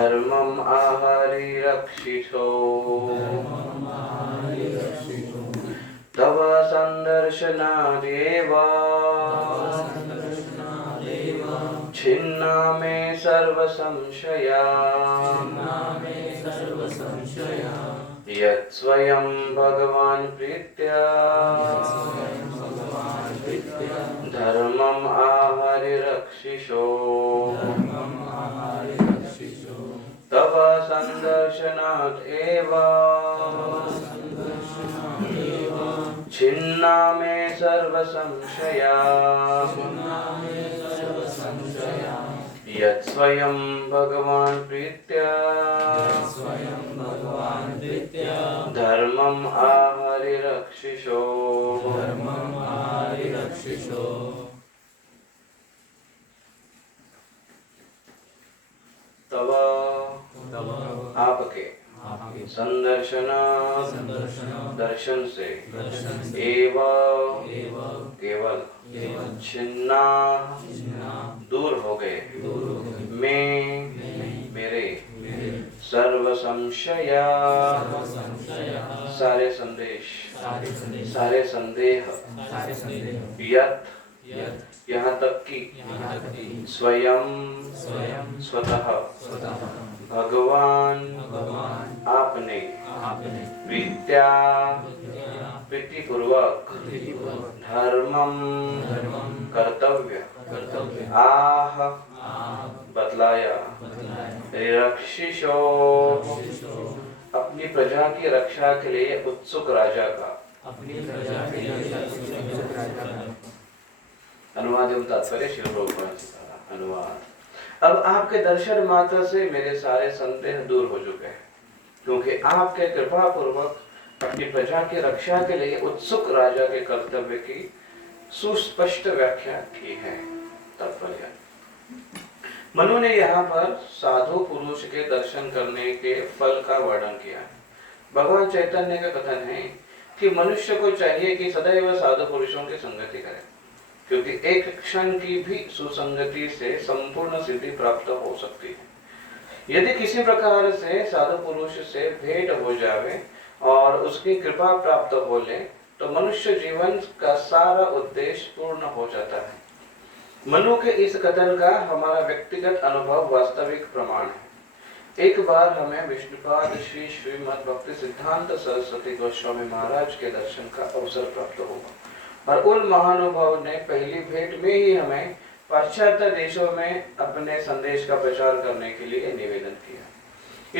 धर्मम् आहरि रक्षिषो तव सन्दर्शनादेव छिन्ना मे सर्वसंशया यत् स्वयं भगवान् प्रीत्या धर्मम् आहरि रक्षिषो तव सन्दर्शनात् एव छिन्ना मे सर्वसंशया यत् स्वयं भगवान् प्रीत्या धर्मम् आहरि रक्षिषो तव आपके संदर्शन दर्शन से एवं केवल छिन्ना दूर हो गए मेरे सर्व संशया सारे संदेह यत् यहाँ तक कि स्वयं स्वतः भगवान आपने प्रीतिपूर्वक धर्मम कर्तव्य आह बतलाया रक्षिषो अपनी प्रजा की रक्षा के लिए उत्सुक राजा का अनुवाद एवं तात्पर्य श्री प्रभुपाद अनुवाद। अब आपके दर्शन मात्र से मेरे सारे संदेह दूर हो चुके हैं, क्योंकि आपके कृपा पूर्वक अपनी प्रजा की रक्षा के लिए उत्सुक राजा के कर्तव्य की सुस्पष्ट व्याख्या की है। तात्पर्य मनु ने यहाँ पर साधु पुरुष के दर्शन करने के फल का वर्णन किया है। भगवान चैतन्य का कथन है कि मनुष्य को चाहिए कि सदैव साधु पुरुषों की संगति करे, क्योंकि एक क्षण की भी सुसंगति से संपूर्ण सिद्धि प्राप्त हो सकती है। यदि किसी प्रकार से साधु पुरुष से भेंट हो जावे और उसकी कृपा प्राप्त हो ले तो मनुष्य जीवन का सारा उद्देश्य पूर्ण हो जाता है। मनु के इस कथन का हमारा व्यक्तिगत अनुभव वास्तविक प्रमाण है। एक बार हमें विष्णुपाद श्री श्रीमद् भक्ति सिद्धांत सरस्वती गोस्वामी महाराज के दर्शन का अवसर प्राप्त हुआ और उन महानुभाव ने पहली भेंट में ही हमें पाश्चात्य देशों में अपने संदेश का प्रचार करने के लिए निवेदन किया।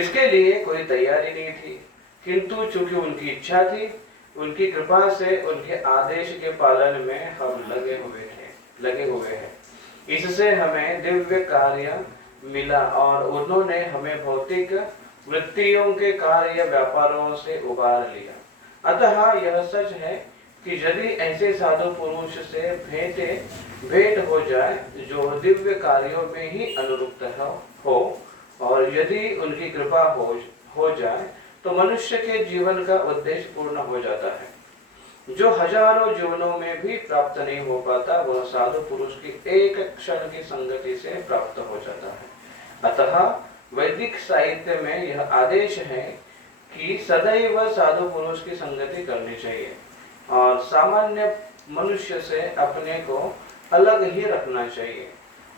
इसके लिए कोई तैयारी नहीं थी, किंतु चूंकि उनकी इच्छा थी, उनकी कृपा से उनके आदेश के पालन में हम लगे हुए हैं। इससे हमें दिव्य कार्य मिला और उन्होंने हमें भौतिक वृत्तियों के कार्य व्यापारों से उबार लिया। अतः यह सच है कि यदि ऐसे साधु पुरुष से भेंट हो जाए जो दिव्य कार्यों में ही अनुरुक्त हो और यदि उनकी कृपा हो जाए तो मनुष्य के जीवन का उद्देश्य पूर्ण हो जाता है। जो हजारों जीवनों में भी प्राप्त नहीं हो पाता वह साधु पुरुष की एक क्षण की संगति से प्राप्त हो जाता है। अतः वैदिक साहित्य में यह आदेश है कि सदैव साधु पुरुष की संगति करनी चाहिए और सामान्य मनुष्य से अपने को अलग ही रखना चाहिए,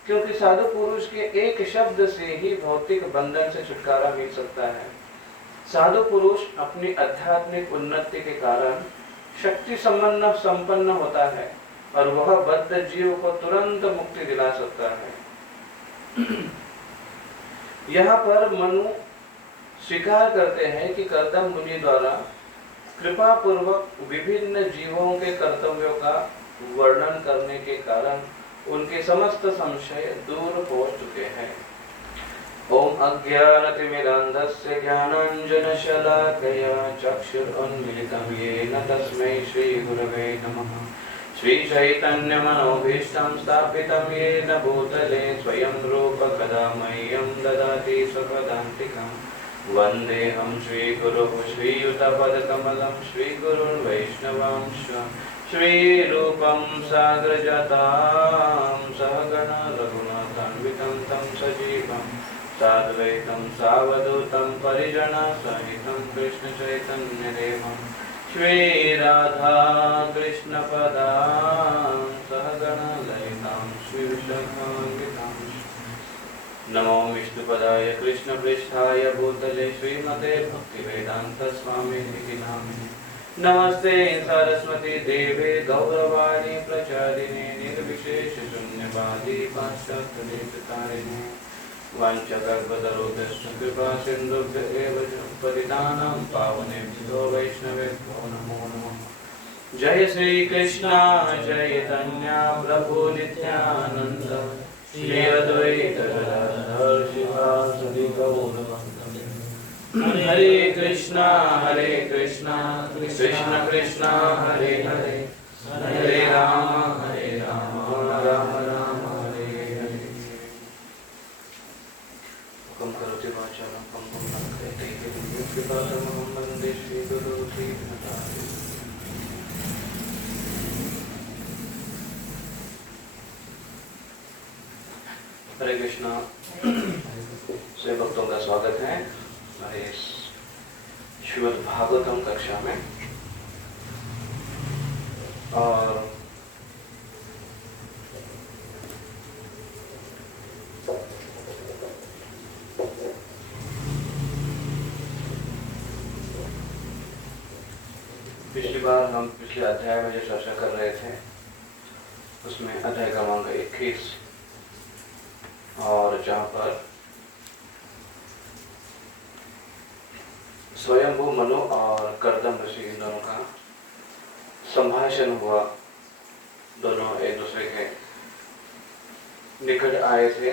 क्योंकि साधु पुरुष के एक शब्द से ही भौतिक बंधन से छुटकारा मिल सकता है। साधु पुरुष अपनी आध्यात्मिक उन्नति के कारण शक्ति संपन्न होता है और वह बद्ध जीव को तुरंत मुक्ति दिला सकता है। यहाँ पर मनु स्वीकार करते हैं कि कर्दम मुनि द्वारा कृपा पूर्वक विभिन्न जीवों के कर्तव्यों का वर्णन करने के कारण उनके समस्त संशय दूर हो चुके हैं। ओम अज्ञानतिमिरान्धस्य ज्ञानाञ्जनशलाकया चक्षुरुन्मीलितं येन तस्मै श्रीगुरवे नमः। श्रीचैतन्यमनोभीष्टं स्थापितं येन भूतले स्वयं रूप कदा मह्यं ददाति स्वपदान्तिकम्। वन्देऽहं श्रीगुरुः श्रीयुतपदकमलं श्रीगुरुर्वैष्णवांश श्रीरूपं साग्रजातां सहगण रघुनाथान्वितं तं सजीवं साद्वैतं सावधूतं परिजना सहितं कृष्ण चैतन्य देवं श्री राधा कृष्ण पदां सहगण ललितां श्री विशाखान्वितां नमो विष्णुपदाय कृष्ण पृष्ठाय भूतले श्रीमते भक्तिवेदांत स्वामी नामिने नमस्ते सरस्वती देवे गौरवाणी प्रचारिणे निर्विशेष शून्यवादी पाश्चात्यदेशतारिणे वाञ्छकल्पतरुभ्यश्च कृपा सिन्धुभ्य एव च पतितानां पावनेभ्यो वैष्णवेभ्यो नमो नमः। जय श्री कृष्ण चैतन्य प्रभु नित्यानंद श्री अद्वैत गदाधर शिवासादि गौरभक्तवृंद। हरे कृष्णा कृष्ण कृष्ण हरे हरे हरे राम राम राम हरे हरे। कम करोति वाचालं पंगुं लंघयते कृपातमहं वन्दे श्रीगुरो श्रीगुरुनाथाय। हरे कृष्णा। सभी भक्तों का स्वागत है हमारे इस श्रीमद् भागवतम कक्षा में। और पिछली बार हम पिछले अध्याय में जो चर्चा कर रहे थे उसमें अध्याय क्रमांक 21 और जहाँ पर स्वयंभू मनु और कर्दम ऋषि इन दोनों का संभाषण हुआ। दोनों एक दूसरे के निकट आए थे।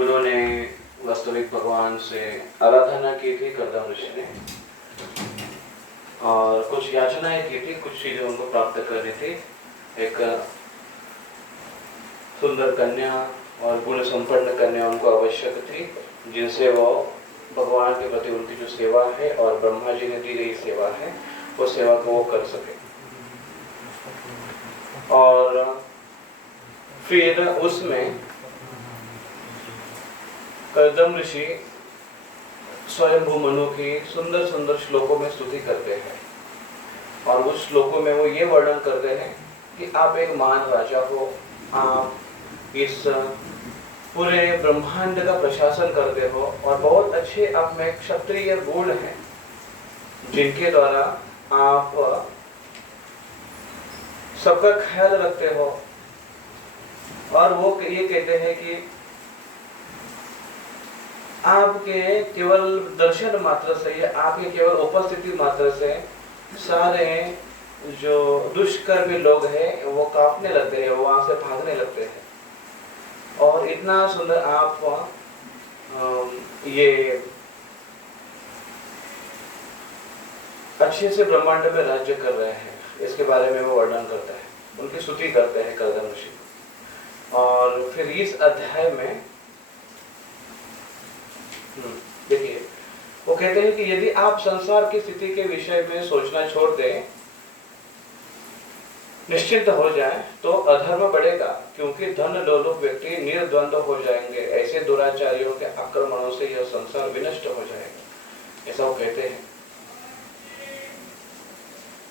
उन्होंने वास्तविक भगवान से आराधना की थी कर्दम ऋषि ने, और कुछ याचनाएं की थी, कुछ चीजें उनको प्राप्त करनी थी। एक सुंदर कन्या और गुण संपन्न कन्या उनको आवश्यक थी, जिनसे वो भगवान के प्रति उनकी जो सेवा है और ब्रह्मा जी ने दी गई सेवा है वो सेवा को वो कर सके। और फिर उसमें कर्दम ऋषि स्वयंभू मनु की सुंदर सुंदर श्लोकों में स्तुति करते हैं, और उस श्लोकों में वो ये वर्णन करते हैं कि आप एक महान राजा हो, आप इस पूरे ब्रह्मांड का प्रशासन करते हो, और बहुत अच्छे आप में क्षत्रिय गुण हैं जिनके द्वारा आप सबका ख्याल रखते हो। और वो ये कहते हैं कि आपके केवल दर्शन मात्र से या आपके केवल उपस्थिति मात्र से सारे जो दुष्कर्मी लोग हैं वो कांपने लगते हैं, वो वहां से भागने लगते हैं। और इतना सुंदर आप ये अच्छे से ब्रह्मांड में राज्य कर रहे हैं, इसके बारे में वो वर्णन करता है, उनकी स्तुति करते हैं कर्दम ऋषि। और फिर इस अध्याय में देखिए वो कहते हैं कि यदि आप संसार की स्थिति के विषय में सोचना छोड़ दें, निश्चिंत हो जाए, तो अधर्म बढ़ेगा, क्योंकि धन लोलुप व्यक्ति निर्द्वंद हो जाएंगे। ऐसे दुराचारियों के आक्रमणों से यह संसार विनष्ट हो जाएगा, ऐसा वो कहते हैं।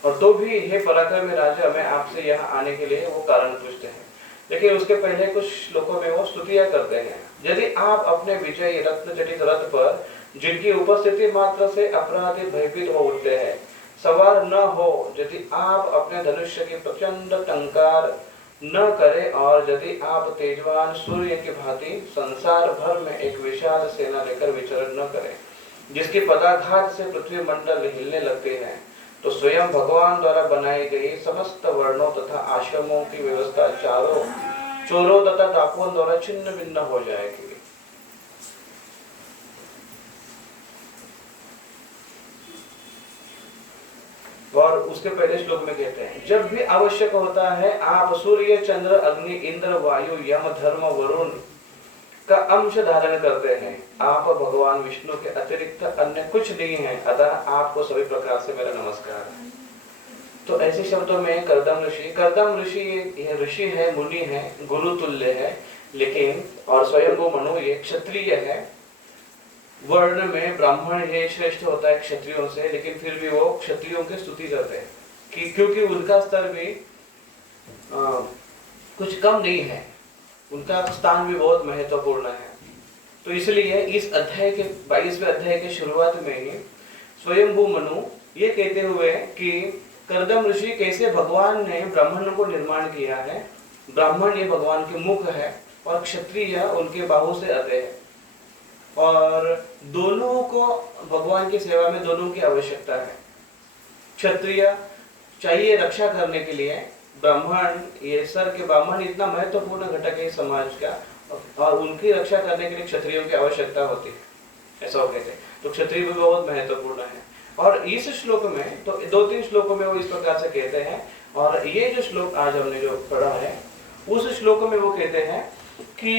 और तो भी हे पराक्रमी राजा, मैं आपसे यहाँ आने के लिए वो कारण पूछते हैं। लेकिन उसके पहले कुछ श्लोकों में वो स्तुतियां करते हैं। यदि आप अपने विजयी रत्न जटित रथ पर, जिनकी उपस्थिति मात्र से अपराधी भयभीत हो उठते हैं, सवार न हो, यदि आप अपने धनुष्य की प्रचंड टंकार न करें, और यदि आप तेजवान सूर्य की भांति संसार भर में एक विशाल सेना लेकर विचरण न करें, जिसके पदाघात से पृथ्वी मंडल हिलने लगते हैं, तो स्वयं भगवान द्वारा बनाई गई समस्त वर्णों तथा आश्रमों की व्यवस्था चोरों तथा डाकुओं द्वारा छिन्न भिन्न हो जाएगी। और उसके पहले श्लोक में कहते हैं, जब भी आवश्यक होता है आप सूर्य, चंद्र, अग्नि, इंद्र, वायु, यम, धर्म, वरुण का अंश धारण करते हैं। आप भगवान विष्णु के अतिरिक्त अन्य कुछ नहीं है, अतः आपको सभी प्रकार से मेरा नमस्कार है। तो ऐसे शब्दों में कर्दम ऋषि यह ऋषि है, मुनि है, गुरु तुल्य है, लेकिन और स्वयंभू मनु ये क्षत्रिय है, वर्ण में ब्राह्मण ये श्रेष्ठ होता है क्षत्रियों से, लेकिन फिर भी वो क्षत्रियों की स्तुति करते हैं कि क्योंकि उनका स्तर भी कुछ कम नहीं है, उनका स्थान भी बहुत महत्वपूर्ण है। तो इसलिए इस अध्याय के 22वें अध्याय के शुरुआत में ही स्वयंभू मनु ये कहते हुए कि कर्दम ऋषि कैसे भगवान ने ब्राह्मण को निर्माण किया है, ब्राह्मण ये भगवान के मुख है और क्षत्रिय उनके बाहु से अतः है, और दोनों को भगवान की सेवा में दोनों की आवश्यकता है। क्षत्रिय चाहिए रक्षा करने के लिए, ब्राह्मण ये सर के ब्राह्मण इतना महत्वपूर्ण घटक है समाज का, और उनकी रक्षा करने के लिए क्षत्रियों की आवश्यकता होती है, ऐसा वो कहते हैं। तो क्षत्रिय भी बहुत महत्वपूर्ण है। और इस श्लोक में तो 2-3 श्लोकों में वो इस प्रकार से कहते हैं, और ये जो श्लोक आज हमने जो पढ़ा है उस श्लोक में वो कहते हैं कि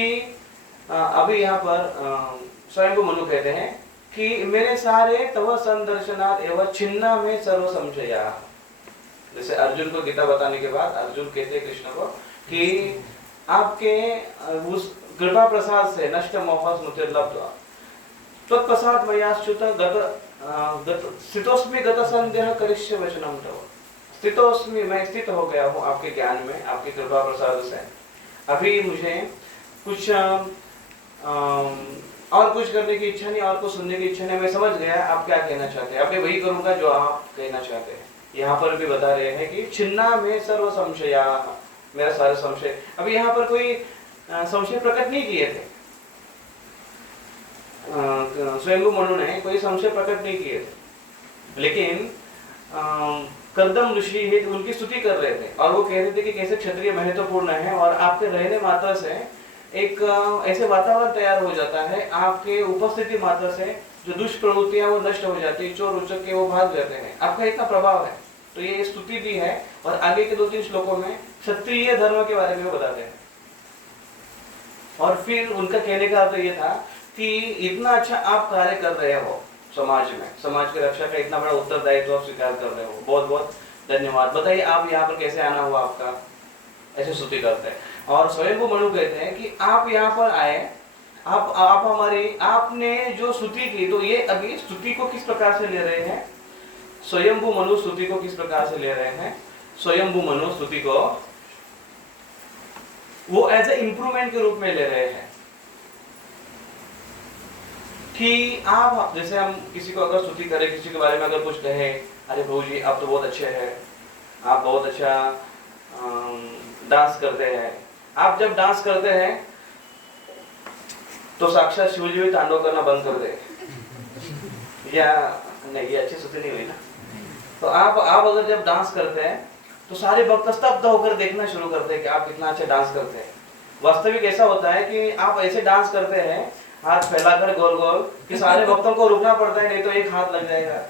अभी यहाँ पर स्वयं को मनु कहते हैं कि मेरे सारे तव संदर्शनात् एवं छिन्ना में सर्व संशया। जैसे अर्जुन को गीता बताने के बाद अर्जुन कहते हैं कृष्ण को कि आपके उस कृपा प्रसाद से नष्ट मोह स्मृतिर्लब्ध्वा तत्प्रसाद मयाच्युत स्थितोस्मि गत संदेह करिष्ये वचनम तव। स्थितोस्मि मैं स्थित हो गया हूँ आपके ज्ञान में, आपकी कृपा प्रसाद से। अभी मुझे कुछ और कुछ करने की इच्छा नहीं, और कुछ सुनने की इच्छा नहीं, मैं समझ गया आप क्या कहना चाहते हैं, अब मैं वही करूंगा जो आप कहना चाहते हैं। यहाँ पर भी बता रहे हैं कि छिन्ना में सर्व संशया, मेरा सारे संशय। अभी यहाँ पर कोई संशय प्रकट नहीं किए थे, स्वयंभू मनु ने कोई संशय प्रकट नहीं किए थे, लेकिन कर्दम ऋषि उनकी स्तुति कर रहे थे और वो कह रहे थे कि कैसे क्षत्रिय महत्वपूर्ण है, और आपके रहने मात्र से एक ऐसे वातावरण तैयार हो जाता है, आपके उपस्थिति मात्र से जो दुष्प्रवृत्तियां वो नष्ट हो जाती है, चोर उचक के वो भाग जाते हैं, आपका इतना प्रभाव है। तो ये स्तुति भी है, और आगे के 2-3 श्लोकों में क्षत्रिय धर्म के बारे में वो बताते हैं। और फिर उनका कहने का अर्थ ये था कि इतना अच्छा आप कार्य कर रहे हो समाज में, समाज की रक्षा का इतना बड़ा उत्तरदायित्व आप स्वीकार कर रहे हो, बहुत बहुत धन्यवाद। बताइए आप यहाँ पर कैसे आना हुआ आपका, ऐसे स्तुति करते हैं। और स्वयंभू मनु कहते हैं कि आप यहाँ पर आए, आप हमारी आपने जो स्तुति की, तो ये अभी स्तुति को किस प्रकार से ले रहे हैं, स्वयंभू मनु स्तुति को किस प्रकार से ले रहे हैं, स्वयंभू मनु स्तुति को वो एज ए इंप्रूवमेंट के रूप में ले रहे हैं कि आप जैसे हम किसी को अगर स्तुति करें, किसी के बारे में अगर कुछ कहें, अरे प्रभु जी आप तो बहुत अच्छे हैं, आप बहुत अच्छा डांस करते हैं। आप जब डांस करते हैं तो साक्षात शिव जी भी तांडव करना बंद कर दे, या नहीं, ये अच्छी स्तुति नहीं हुई ना। तो आप अगर जब डांस करते हैं तो सारे भक्त स्तब्ध होकर देखना शुरू करते हैं कि आप कितना अच्छा डांस करते हैं। वास्तविक ऐसा होता है कि आप ऐसे डांस करते हैं हाथ फैलाकर गोल गोल कि सारे भक्तों को रुकना पड़ता है, नहीं तो एक हाथ लग जाएगा।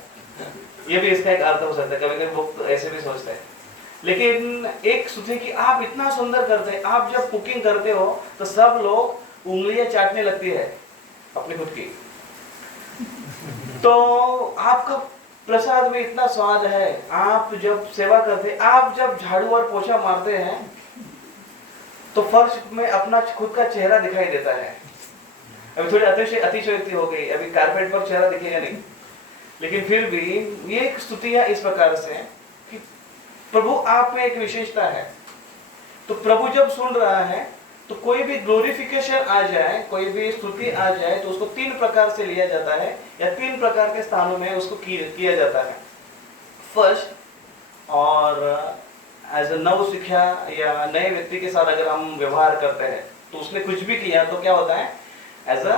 ये भी इसका एक अर्थ हो सकता है, कभी कभी भक्त ऐसे भी सोचते हैं। लेकिन एक स्तुति कि आप इतना सुंदर करते हैं, आप जब कुकिंग करते हो तो सब लोग उंगलियां चाटने लगती है अपनी खुद की, तो आपका प्रसाद में इतना स्वाद है। आप जब सेवा करते हैं, आप जब झाड़ू और पोछा मारते हैं तो फर्श में अपना खुद का चेहरा दिखाई देता है। अभी थोड़ी अतिशयोक्ति हो गई, अभी कारपेट पर चेहरा दिखेगा नहीं, लेकिन फिर भी ये स्तुतियां इस प्रकार से कि प्रभु आप में एक विशेषता है। तो प्रभु जब सुन रहा है तो कोई भी ग्लोरिफिकेशन आ जाए, कोई भी स्तुति आ जाए, तो उसको 3 प्रकार से लिया जाता है, या 3 प्रकार के स्थानों में उसको किया जाता है। फर्स्ट, और एज अ नव शिक्षा या नए व्यक्ति के साथ अगर हम व्यवहार करते हैं तो उसने कुछ भी किया तो क्या होता है, as a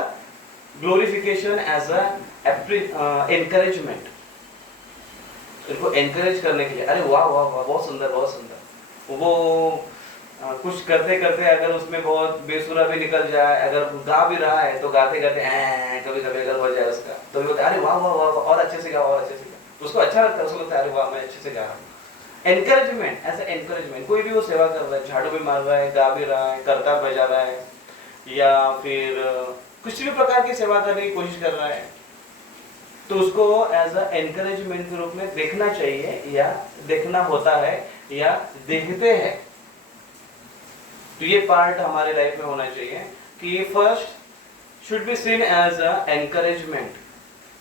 glorification, as a encouragement, इनको एनकरेज करने के लिए, अरे वाह वाह वाह बहुत सुंदर बहुत सुंदर। वो कुछ करते करते अगर उसमें बहुत बेसुरा भी निकल जाए, अगर गा भी रहा है तो गाते गाते कभी कभी अगर हो जाए उसका, तो भी बोलते अरे वाह वाह वाह और अच्छे से गा, और अच्छे से गा। उसको अच्छा लगता है, उसको लगता है अरे वाह मैं अच्छे से गा रहा हूँ। Encouragement, as a encouragement. कोई भी वो सेवा कर रहा है, झाड़ू भी मार रहा है, गा भी रहा है, करतार बजा रहा है, या फिर किसी भी प्रकार की सेवा करने की कोशिश कर रहा है, तो उसको एज अ एनकरेजमेंट के रूप में देखना चाहिए, या देखना होता है, या देखते हैं। तो ये पार्ट हमारे लाइफ में होना चाहिए कि first should be seen as a encouragement.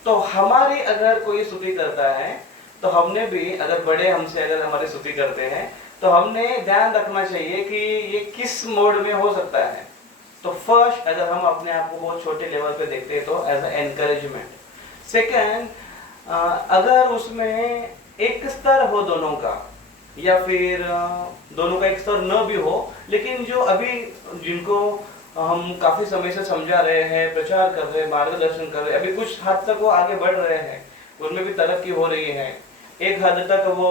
तो हमारी अगर कोई स्तुति करता है तो हमने भी, अगर बड़े हमसे अगर हमारी स्तुति करते हैं तो हमने ध्यान रखना चाहिए कि ये किस मोड में हो सकता है। तो फर्स्ट अगर हम अपने आप को बहुत छोटे लेवल पे देखते हैं तो एज अ एनकरेजमेंट। सेकेंड, अगर उसमें एक स्तर हो दोनों का, या फिर दोनों का एक स्तर न भी हो, लेकिन जो अभी जिनको हम काफी समय से समझा रहे हैं, प्रचार कर रहे हैं, मार्गदर्शन कर रहे हैं, अभी कुछ हद तक वो आगे बढ़ रहे हैं, उनमें भी तरक्की हो रही है। एक हद तक वो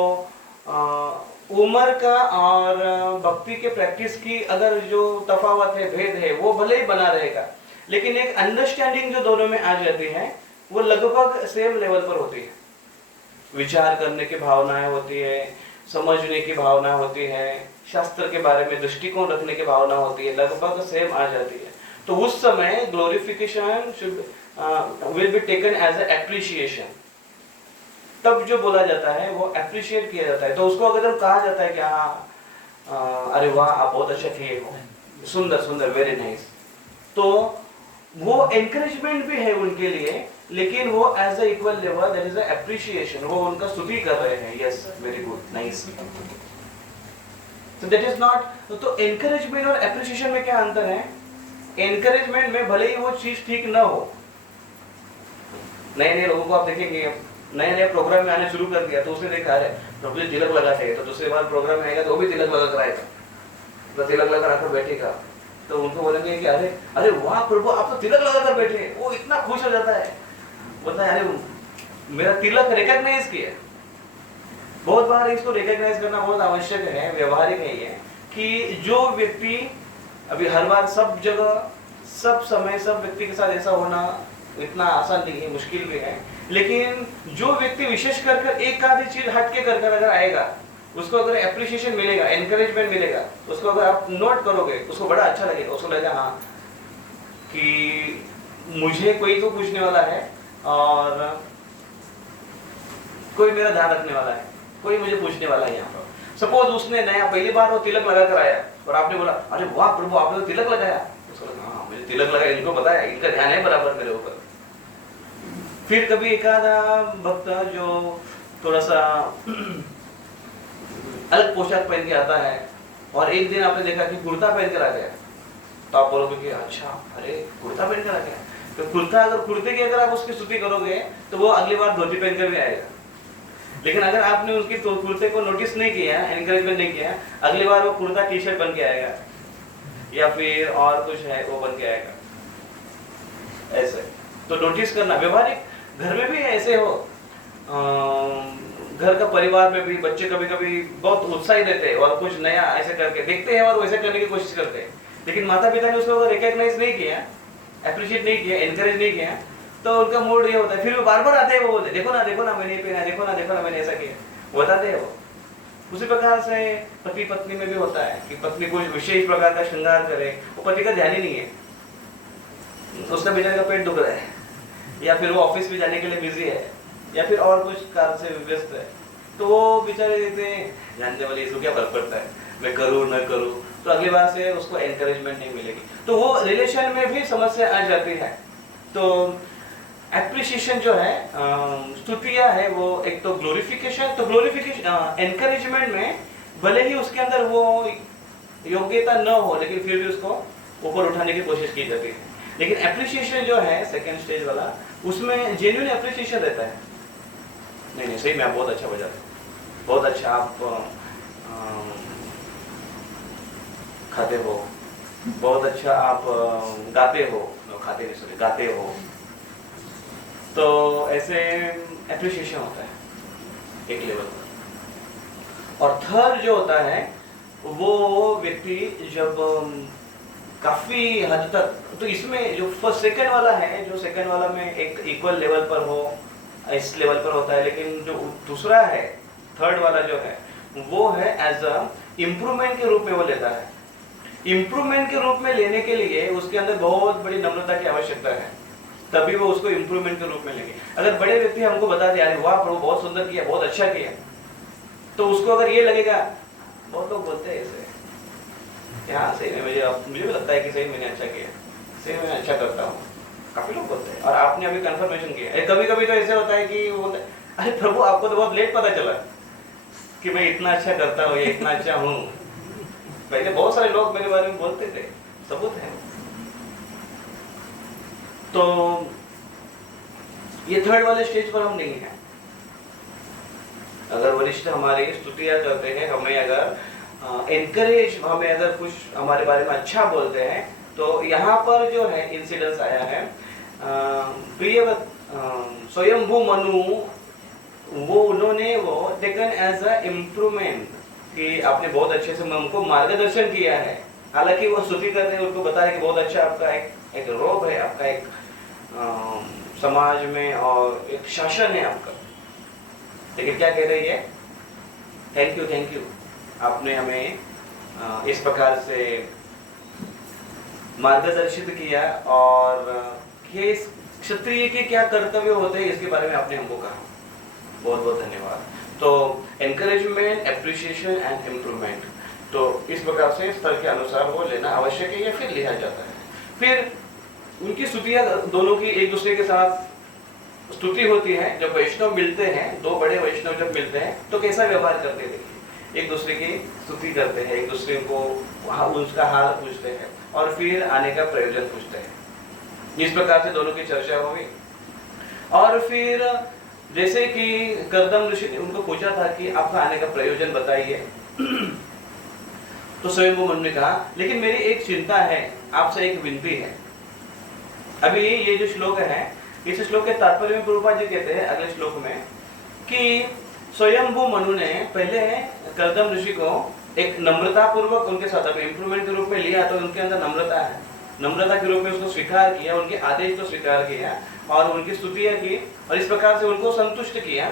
उम्र का और भक्ति के प्रैक्टिस की अगर जो तफावत है, भेद है, वो भले ही बना रहेगा, लेकिन एक अंडरस्टैंडिंग जो दोनों में आ जाती है वो लगभग सेम लेवल पर होती है। विचार करने की भावनाएं होती है, समझने की भावना होती है, शास्त्र के बारे में दृष्टिकोण रखने की भावना होती है, लगभग सेम आ जाती है। तो उस समय glorification will be taken as a appreciation. तब जो बोला जाता है वो अप्रिशिएट किया जाता है। तो उसको अगर हम कहा जाता है कि हाँ अरे वाह आप बहुत अच्छा किए हो, सुंदर सुंदर, वेरी नाइस, तो वो एनकरेजमेंट भी है उनके लिए, लेकिन वो as a equal level, that is a appreciation, वो उनका स्तुति कर रहे हैं, यस वेरी गुड, नाइस। तो दैट इज नॉट, तो एनकरेजमेंट और एप्रिशिएशन में क्या अंतर है? एनकरेजमेंट में भले ही वो चीज ठीक ना हो, नए नए लोगों को आप देखेंगे, नए नए प्रोग्राम में आने शुरू कर दिया तो उसने देखा है प्रभु जी तिलक लगा है, तो दूसरी बार प्रोग्राम में आएगा तो वो भी तिलक लगा कर आएगा, तो तिलक लगा आकर बैठेगा, तो उनको बोलेंगे कि अरे अरे वाह प्रभु आप तो तिलक लगा कर बैठे, वो इतना खुश हो जाता है, बोलता है अरे मेरा तिलक रिकॉग्नाइज किया। बहुत बार इसको रिकॉग्नाइज करना बहुत आवश्यक है, व्यवहारिक है ये, कि जो व्यक्ति अभी हर बार सब जगह सब समय सब व्यक्ति के साथ ऐसा होना इतना आसान नहीं है, मुश्किल भी है, लेकिन जो व्यक्ति विशेष कर एक आधी चीज हट के कर अगर आएगा, उसको अगर एप्रिशिएशन मिलेगा, एनकरेजमेंट मिलेगा, उसको अगर आप नोट करोगे, उसको बड़ा अच्छा लगेगा, उसको लगेगा हाँ कि मुझे कोई तो पूछने वाला है और कोई मेरा ध्यान रखने वाला है, कोई मुझे पूछने वाला है यहाँ पर। सपोज उसने नया पहली बार वो तिलक लगा कर आया और आपने बोला अरे वाह प्रभु आपने तो तिलक लगाया, उसको लगा हाँ मुझे तिलक लगा, इनको पता है, इनका ध्यान है बराबर मेरे ऊपर। फिर कभी एक आधा भक्त जो थोड़ा सा अलग पोशाक पहन के आता है और एक दिन आपने देखा कि कुर्ता पहन कर आ गया, तो आप बोलोगे कि अच्छा अरे कुर्ता पहन कर आ गया, तो कुर्ता अगर कुर्ते की अगर आप उसकी स्तुति करोगे तो वो अगली बार धोती पहन कर भी आएगा। लेकिन अगर आपने उसकी तो कुर्ते को नोटिस नहीं किया, एनकरेजमेंट नहीं किया, अगली बार वो कुर्ता टी शर्ट बन के आएगा या फिर और कुछ है वो बन के आएगा। ऐसे तो नोटिस करना, व्यवहारिक घर में भी ऐसे हो, घर का परिवार में भी बच्चे कभी कभी बहुत उत्साही रहते हैं और कुछ नया ऐसे करके देखते हैं और वैसे करने की कोशिश करते हैं, लेकिन माता पिता ने उसको रिकॉग्नाइज नहीं किया, अप्रिशिएट नहीं किया, एनकरेज नहीं किया, तो उनका मूड ये होता है, फिर वो बार बार आते हैं, वो बोलते देखो ना मैंने ये पहना, देखो ना मैंने ऐसा किया, बताते हैं वो। उसी प्रकार से पति पत्नी में भी होता है कि पत्नी कुछ विशेष प्रकार का श्रृंगार करे, वो पति का ध्यान ही नहीं है, उसका बेचारे का पेट दुख रहा है, या फिर वो ऑफिस में जाने के लिए बिजी है, या फिर और कुछ कार्य से व्यस्त है, तो वो बेचारे देते हैं जानने वाले, इसको क्या फर्क पड़ता है मैं करूँ न करूँ, तो अगली बार से उसको एनकरेजमेंट नहीं मिलेगी, तो वो रिलेशन में भी समस्या आ जाती है। तो एप्रिशिएशन जो है, स्तुतियाँ है, वो एक तो ग्लोरिफिकेशन, तो ग्लोरिफिकेशन एनकरेजमेंट में भले ही उसके अंदर वो योग्यता न हो, लेकिन फिर भी उसको ऊपर उठाने की कोशिश की जाती है। लेकिन एप्रिशिएशन जो है सेकेंड स्टेज वाला, उसमें जेन्युइन एप्रिशिएशन रहता है, नहीं सही में आप बहुत अच्छा बजाते हो, बहुत अच्छा आप खाते हो, बहुत अच्छा आप गाते हो, खाते नहीं सॉरी गाते हो, तो ऐसे एप्रिशिएशन होता है एक लेवल पर। और थर्ड जो होता है वो व्यक्ति जब काफी हद तक, तो इसमें जो फर्स्ट सेकंड वाला है, जो सेकंड वाला में एक इक्वल लेवल पर हो, इस लेवल पर होता है, लेकिन जो दूसरा है थर्ड वाला जो है वो है एज अ इम्प्रूवमेंट के रूप में वो लेता है। इम्प्रूवमेंट के रूप में लेने के लिए उसके अंदर बहुत बड़ी नम्रता की आवश्यकता है, तभी वो उसको इम्प्रूवमेंट के रूप में लेंगे। अगर बड़े व्यक्ति हमको बता दे अरे वाह प्रभु बहुत सुंदर किया, बहुत अच्छा किया, तो उसको अगर ये लगेगा, बहुत लोग बोलते हैं ऐसे हाँ सही में मुझे भी लगता है कि सही मैंने अच्छा किया, सही में मैं अच्छा करता हूँ, काफी लोग बोलते हैं। और आपने अभी कंफर्मेशन किया। कभी कभी तो ऐसे होता है कि वो बोलते हैं, अरे प्रभु आपको तो बहुत लेट पता चला कि मैं इतना अच्छा करता हूँ या इतना अच्छा हूँ। पहले बहुत सारे लोग मेरे बारे में बोलते थे, सबूत है। तो ये थर्ड वाले स्टेज पर हम नहीं है। अगर वरिष्ठ हमारी स्तुतियां करते हैं, हमें अगर एनकरेज, हमें अगर कुछ हमारे बारे में अच्छा बोलते हैं, तो यहाँ पर जो है इंसिडेंस आया है, प्रिय स्वयंभू मनु, वो उन्होंने वो टेकन एज अ इम्प्रूवमेंट कि आपने बहुत अच्छे से हमको मार्गदर्शन किया है। हालांकि वो स्तुति कर रहे हैं, उनको बता रहे कि बहुत अच्छा आपका एक रोब है, आपका एक समाज में और एक शासन है आपका। लेकिन क्या कह रही है? थैंक यू, आपने हमें इस प्रकार से मार्गदर्शित किया, और ये क्षत्रिय के क्या कर्तव्य होते हैं इसके बारे में आपने हमको कहा। बहुत बहुत धन्यवाद। तो एनकरेजमेंट, एप्रिसिएशन एंड इम्प्रूवमेंट, तो इस प्रकार से स्तर के अनुसार वो लेना आवश्यक है या फिर लिया जाता है। फिर उनकी स्तुतियां दोनों की एक दूसरे के साथ स्तुति होती है। जब वैष्णव मिलते हैं, दो बड़े वैष्णव जब मिलते हैं तो कैसा व्यवहार करते हैं, एक दूसरे की स्तुति करते हैं, एक दूसरे को उसका हाल पूछते हैं और फिर आने का प्रयोजन पूछते हैं। इस प्रकार से दोनों की चर्चा हुई। और फिर जैसे कि कर्दम ऋषि ने उनको पूछा था कि आपका आने का प्रयोजन बताइए, तो स्वयंभू मनु ने कहा, लेकिन मेरी एक चिंता है, आपसे एक विनती है। अभी ये जो श्लोक है, इस श्लोक के तात्पर्य में प्रभुपाद जी कहते हैं अगले श्लोक में कि स्वयंभू मनु ने पहले कर्दम ऋषि को एक नम्रता पूर्वक उनके साथ अभी इंप्रूवमेंट के रूप में लिया, तो उनके अंदर नम्रता है, नम्रता के रूप में उसको स्वीकार किया, उनके आदेश को स्वीकार किया और उनकी स्तुतियां की और इस प्रकार से उनको संतुष्ट किया।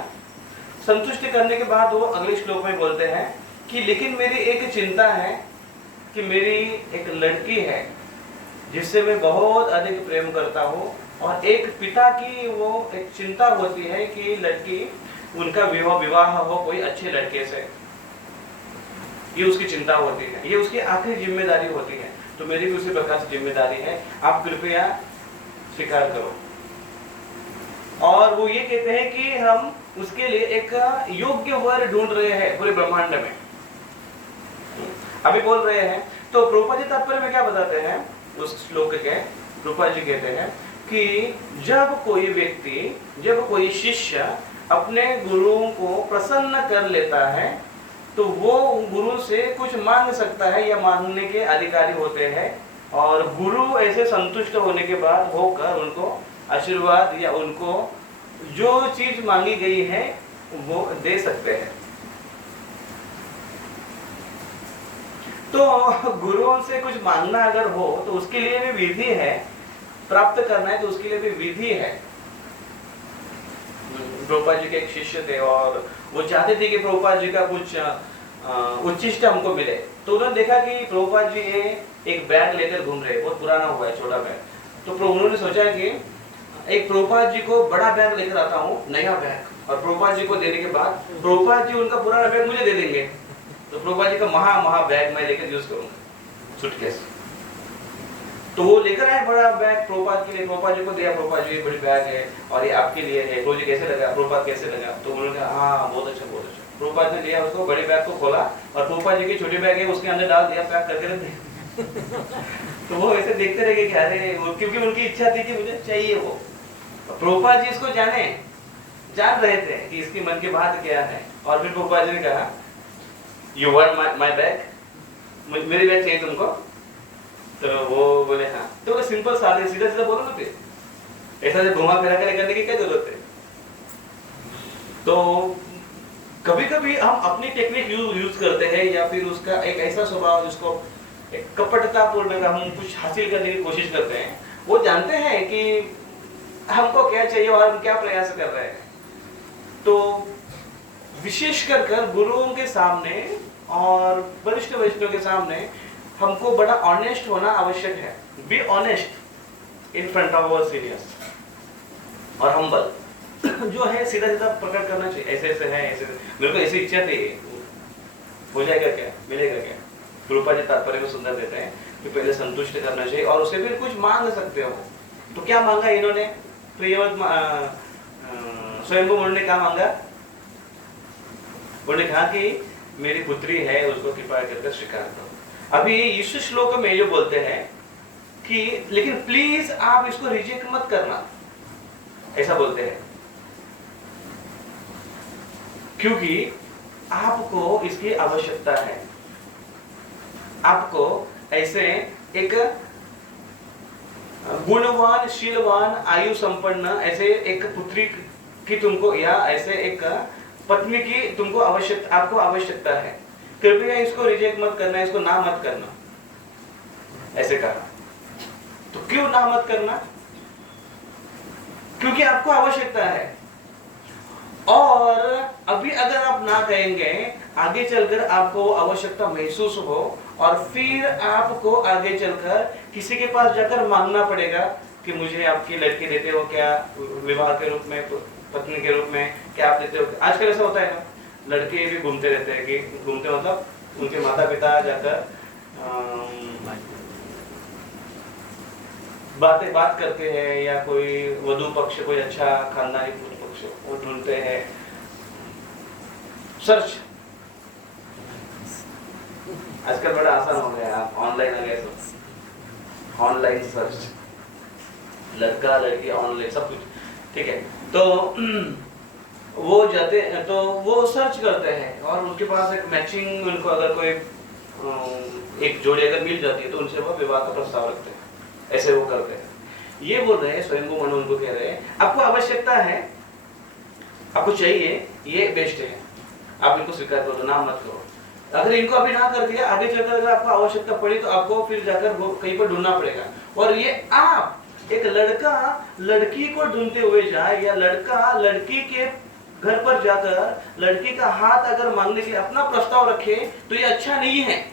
संतुष्ट करने के बाद वो अगले श्लोक में बोलते हैं कि लेकिन मेरी एक चिंता है कि मेरी एक लड़की है जिससे मैं बहुत अधिक प्रेम करता हूँ, और एक पिता की वो एक चिंता होती है कि लड़की, उनका विवाह हो कोई अच्छे लड़के से, ये उसकी चिंता होती है, ये उसकी आखिरी जिम्मेदारी होती है। तो मेरी भी उसी प्रकार से जिम्मेदारी है, आप कृपया स्वीकार करो। और वो ये कहते हैं कि हम उसके लिए एक योग्य वर ढूंढ रहे हैं पूरे ब्रह्मांड में, अभी बोल रहे हैं। तो प्रभुपाद जी तात्पर्य में क्या बताते हैं उस श्लोक के? प्रभुपाद जी कहते हैं कि जब कोई व्यक्ति, जब कोई शिष्य अपने गुरुओं को प्रसन्न कर लेता है तो वो गुरु से कुछ मांग सकता है या मांगने के अधिकारी होते हैं, और गुरु ऐसे संतुष्ट होने के बाद होकर उनको आशीर्वाद या उनको जो चीज मांगी गई है वो दे सकते हैं। तो गुरुओं से कुछ मांगना अगर हो तो उसके लिए भी विधि है, प्राप्त करना है तो उसके लिए भी विधि है। प्रभुपाद जी के एक शिष्य थे और वो चाहते थे कि प्रभुपाद जी का कुछ उच्चिष्ट हमको मिले। तो उन्होंने देखा कि प्रभुपाद जी एक बैग लेकर घूम रहे, बहुत पुराना हुआ है, छोटा बैग। तो उन्होंने सोचा कि एक प्रभुपाद जी को बड़ा बैग लेकर आता हूँ, नया बैग, और प्रभुपाद जी को देने के बाद प्रभुपाद जी उनका पुराना बैग मुझे दे देंगे। तो प्रभुपाद जी का महा बैग मैं लेकर यूज करूंगा, सूटकेस। तो वो लेकर आए बड़ा बैग प्रभुपाद के लिए, प्रभुपाद जी को दिया, प्रभुपाद जी बड़ी बैग है और ये आपके लिए है। प्रभु जी कैसे लगा, प्रभुपाद कैसे लगा? तो उन्होंने कहा हाँ बहुत अच्छा बहुत अच्छा। प्रभुपाद ने लिया उसको, बड़े बैग को खोला और प्रभुपाद जी की छोटी बैग है उसके अंदर डाल दिया, पैक करके रख दिया। तो वो ऐसे देखते रहे कि अरे, क्योंकि उनकी इच्छा थी कि मुझे चाहिए वो। प्रभुपाद जी इसको जान रहे थे कि इसकी मन की बात क्या है। और फिर प्रभुपाद जी ने कहा यू वांट माय बैग, मेरी बैग चाहिए तुमको? तो वो बोले हाँ। तो वो सिंपल सादे सीधा सीधा बोलो ना, फिर ऐसा से घुमा फिरा करने की क्या जरूरत है? तो कभी कभी हम अपनी टेक्निक यूज करते हैं या फिर उसका एक ऐसा स्वभाव जिसको एक कपटता पूर्ण हम कुछ हासिल करने की कोशिश करते हैं। वो जानते हैं कि हमको क्या चाहिए और हम क्या प्रयास कर रहे हैं। तो विशेष कर गुरुओं के सामने और वरिष्ठ वैष्णव के सामने हमको बड़ा ऑनेस्ट होना आवश्यक है। Be honest in front of our seniors और हम्बल जो है सीधा सीधा प्रकट करना चाहिए। ऐसे ऐसे है, ऐसे मेरे को ऐसी इच्छा थी, हो जाएगा क्या, मिलेगा क्या? रूपा जी तात्पर्य में सुंदर देते हैं कि पहले संतुष्ट करना चाहिए और उससे फिर कुछ मांग सकते हो। तो क्या मांगा इन्होंने, प्रियव्रत स्वयंभू मुनि ने क्या मांगा? उन्होंने कहा कि मेरी पुत्री है, उसको कृपा करके स्वीकार करो। अभी इस श्लोक में जो बोलते हैं कि लेकिन प्लीज आप इसको रिजेक्ट मत करना, ऐसा बोलते हैं, क्योंकि आपको इसकी आवश्यकता है। आपको ऐसे एक गुणवान, शीलवान, आयु संपन्न ऐसे एक पुत्री की तुमको, या ऐसे एक पत्नी की तुमको आपको आवश्यकता है। कृपया इसको रिजेक्ट मत करना, इसको ना मत करना, ऐसे कहा। तो क्यों ना मत करना? क्योंकि आपको आवश्यकता है। और अभी अगर आप ना कहेंगे, आगे चलकर आपको आवश्यकता महसूस हो और फिर आपको आगे चलकर किसी के पास जाकर मांगना पड़ेगा कि मुझे आपकी लड़की देते हो क्या, विवाह के रूप में, पत्नी के रूप में क्या आप देते हो? आजकल ऐसा होता है ना, लड़के भी घूमते रहते हैं, कि घूमते मतलब उनके माता पिता जाकर बात करते हैं, या कोई वधू पक्ष, कोई अच्छा खानदानी पक्ष वो ढूंढते हैं। सर्च आजकल बड़ा आसान हो गया, आप ऑनलाइन आ गए, सब ऑनलाइन सर्च, लड़का लड़की ऑनलाइन सब कुछ, ठीक है। तो वो जाते, तो वो सर्च करते हैं और उनके पास एक मैचिंग, उनको अगर कोई एक जोड़ी अगर मिल जाती है तो उनसे वो विवाह का प्रस्ताव रखते हैं, ऐसे वो करते हैं। ये बोल रहे हैं स्वयंभू मनु, उनको कह रहे हैं आपको आवश्यकता है, आपको चाहिए, ये बेस्ट है, आप इनको स्वीकार करो, ना मत करो। अगर इनको अभी ना कर दिया, आगे चलकर अगर आपको आवश्यकता पड़ी तो आपको फिर जाकर कहीं पर ढूंढना पड़ेगा। और ये आप, एक लड़का लड़की को ढूंढते हुए जाए, या लड़का लड़की के घर पर जाकर लड़की का हाथ अगर मांगने के लिए अपना प्रस्ताव रखे, तो ये अच्छा नहीं है,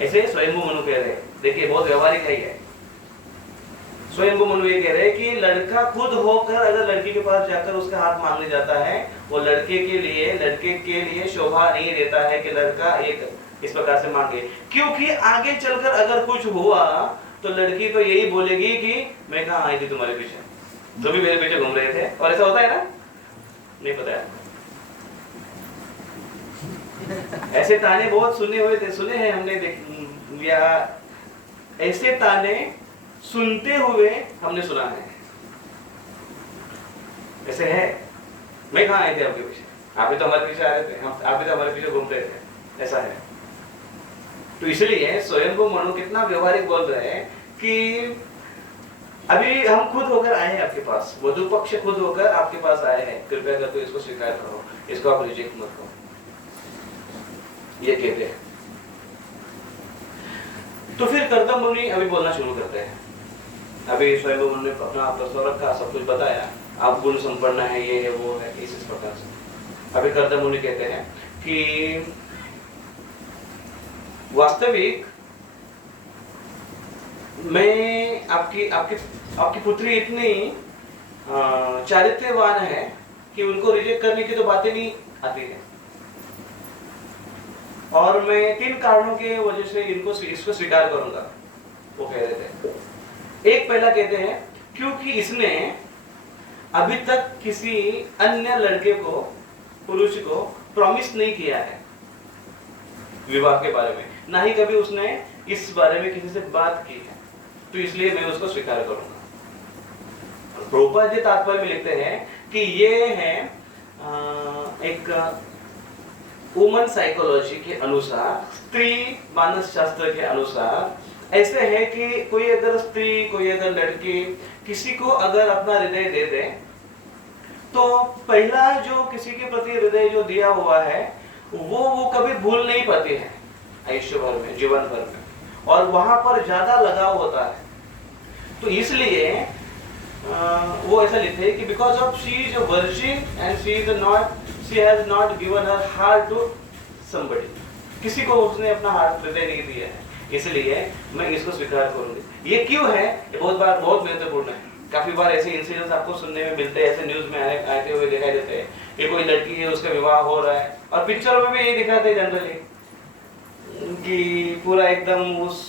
ऐसे स्वयंभू मनु कह रहे हैं। देखिए बहुत व्यवहारिक है ये। स्वयंभू मनु ये कह रहे हैं कि लड़का खुद होकर अगर लड़की के पास जाकर उसका हाथ मांगने जाता है, वो लड़के के लिए शोभा नहीं देता है कि लड़का एक इस प्रकार से मांगे, क्योंकि आगे चलकर अगर कुछ हुआ तो लड़की तो यही बोलेगी कि मैं कहाँ आई थी तुम्हारे पीछे, जो भी मेरे पीछे घूम रहे थे। और ऐसा होता है ना, नहीं पता है? ऐसे ताने बहुत सुने हैं हमने, या ऐसे ताने सुनते हुए हमने सुना है। ऐसे है, मैं कहाँ आए थे आपके पीछे, आप भी तो हमारे पीछे आ रहे थे, आप भी तो हमारे पीछे घूम रहे थे, ऐसा है। तो इसलिए स्वयंभू मनु कितना व्यवहारिक बोल रहे हैं कि अभी हम खुद होकर आए हैं आपके पास, वधू पक्ष खुद होकर आपके पास आए हैं, कृपया करके इसको स्वीकार करो, इसको आप रिजेक्ट मत करो, ये कहते हैं। तो फिर कर्दम मुनि अभी बोलना शुरू करते हैं। अभी स्वयंभू मनु ने अपना प्रस्ताव रखा, सब कुछ बताया, आप गुण संपन्न है, ये है, वो है, इस प्रकार से। अभी कर्दम मुनि कहते हैं कि वास्तविक मैं आपकी पुत्री इतनी चारित्र्यवान है कि उनको रिजेक्ट करने की तो बातें नहीं आती है, और मैं 3 कारणों के वजह से इसको स्वीकार करूंगा, वो कह रहे थे। एक पहला कहते हैं क्योंकि इसने अभी तक किसी अन्य लड़के को, पुरुष को प्रॉमिस नहीं किया है विवाह के बारे में, ना ही कभी उसने इस बारे में किसी से बात की है, तो इसलिए मैं उसको स्वीकार करूंगा। प्रभुपाद जी तात्पर्य में लिखते हैं कि ये है एक वुमन साइकोलॉजी के अनुसार, स्त्री मानस शास्त्र के अनुसार ऐसे है कि कोई अगर स्त्री, कोई अगर लड़की किसी को अगर अपना हृदय दे दे, तो पहला जो किसी के प्रति हृदय जो दिया हुआ है वो कभी भूल नहीं पाती है आयुष्य भर में, जीवन भर में, और वहां पर ज्यादा लगाव होता है। तो इसलिए वो ऐसा लिखते हैं कि because of she is a virgin and she has not given her heart to somebody, किसी को उसने अपना हार्ट हृदय नहीं दिया है, इसलिए मैं इसको स्वीकार करूंगी। ये क्यों है, ये बहुत महत्वपूर्ण है। काफी बार ऐसे इंसिडेंट्स आपको सुनने में मिलते हैं, ऐसे न्यूज में आते हुए दिखाई देते हैं कि कोई लड़की है, उसका विवाह हो रहा है, और पिक्चरों में भी यही दिखाते हैं जनरली, कि पूरा एकदम उस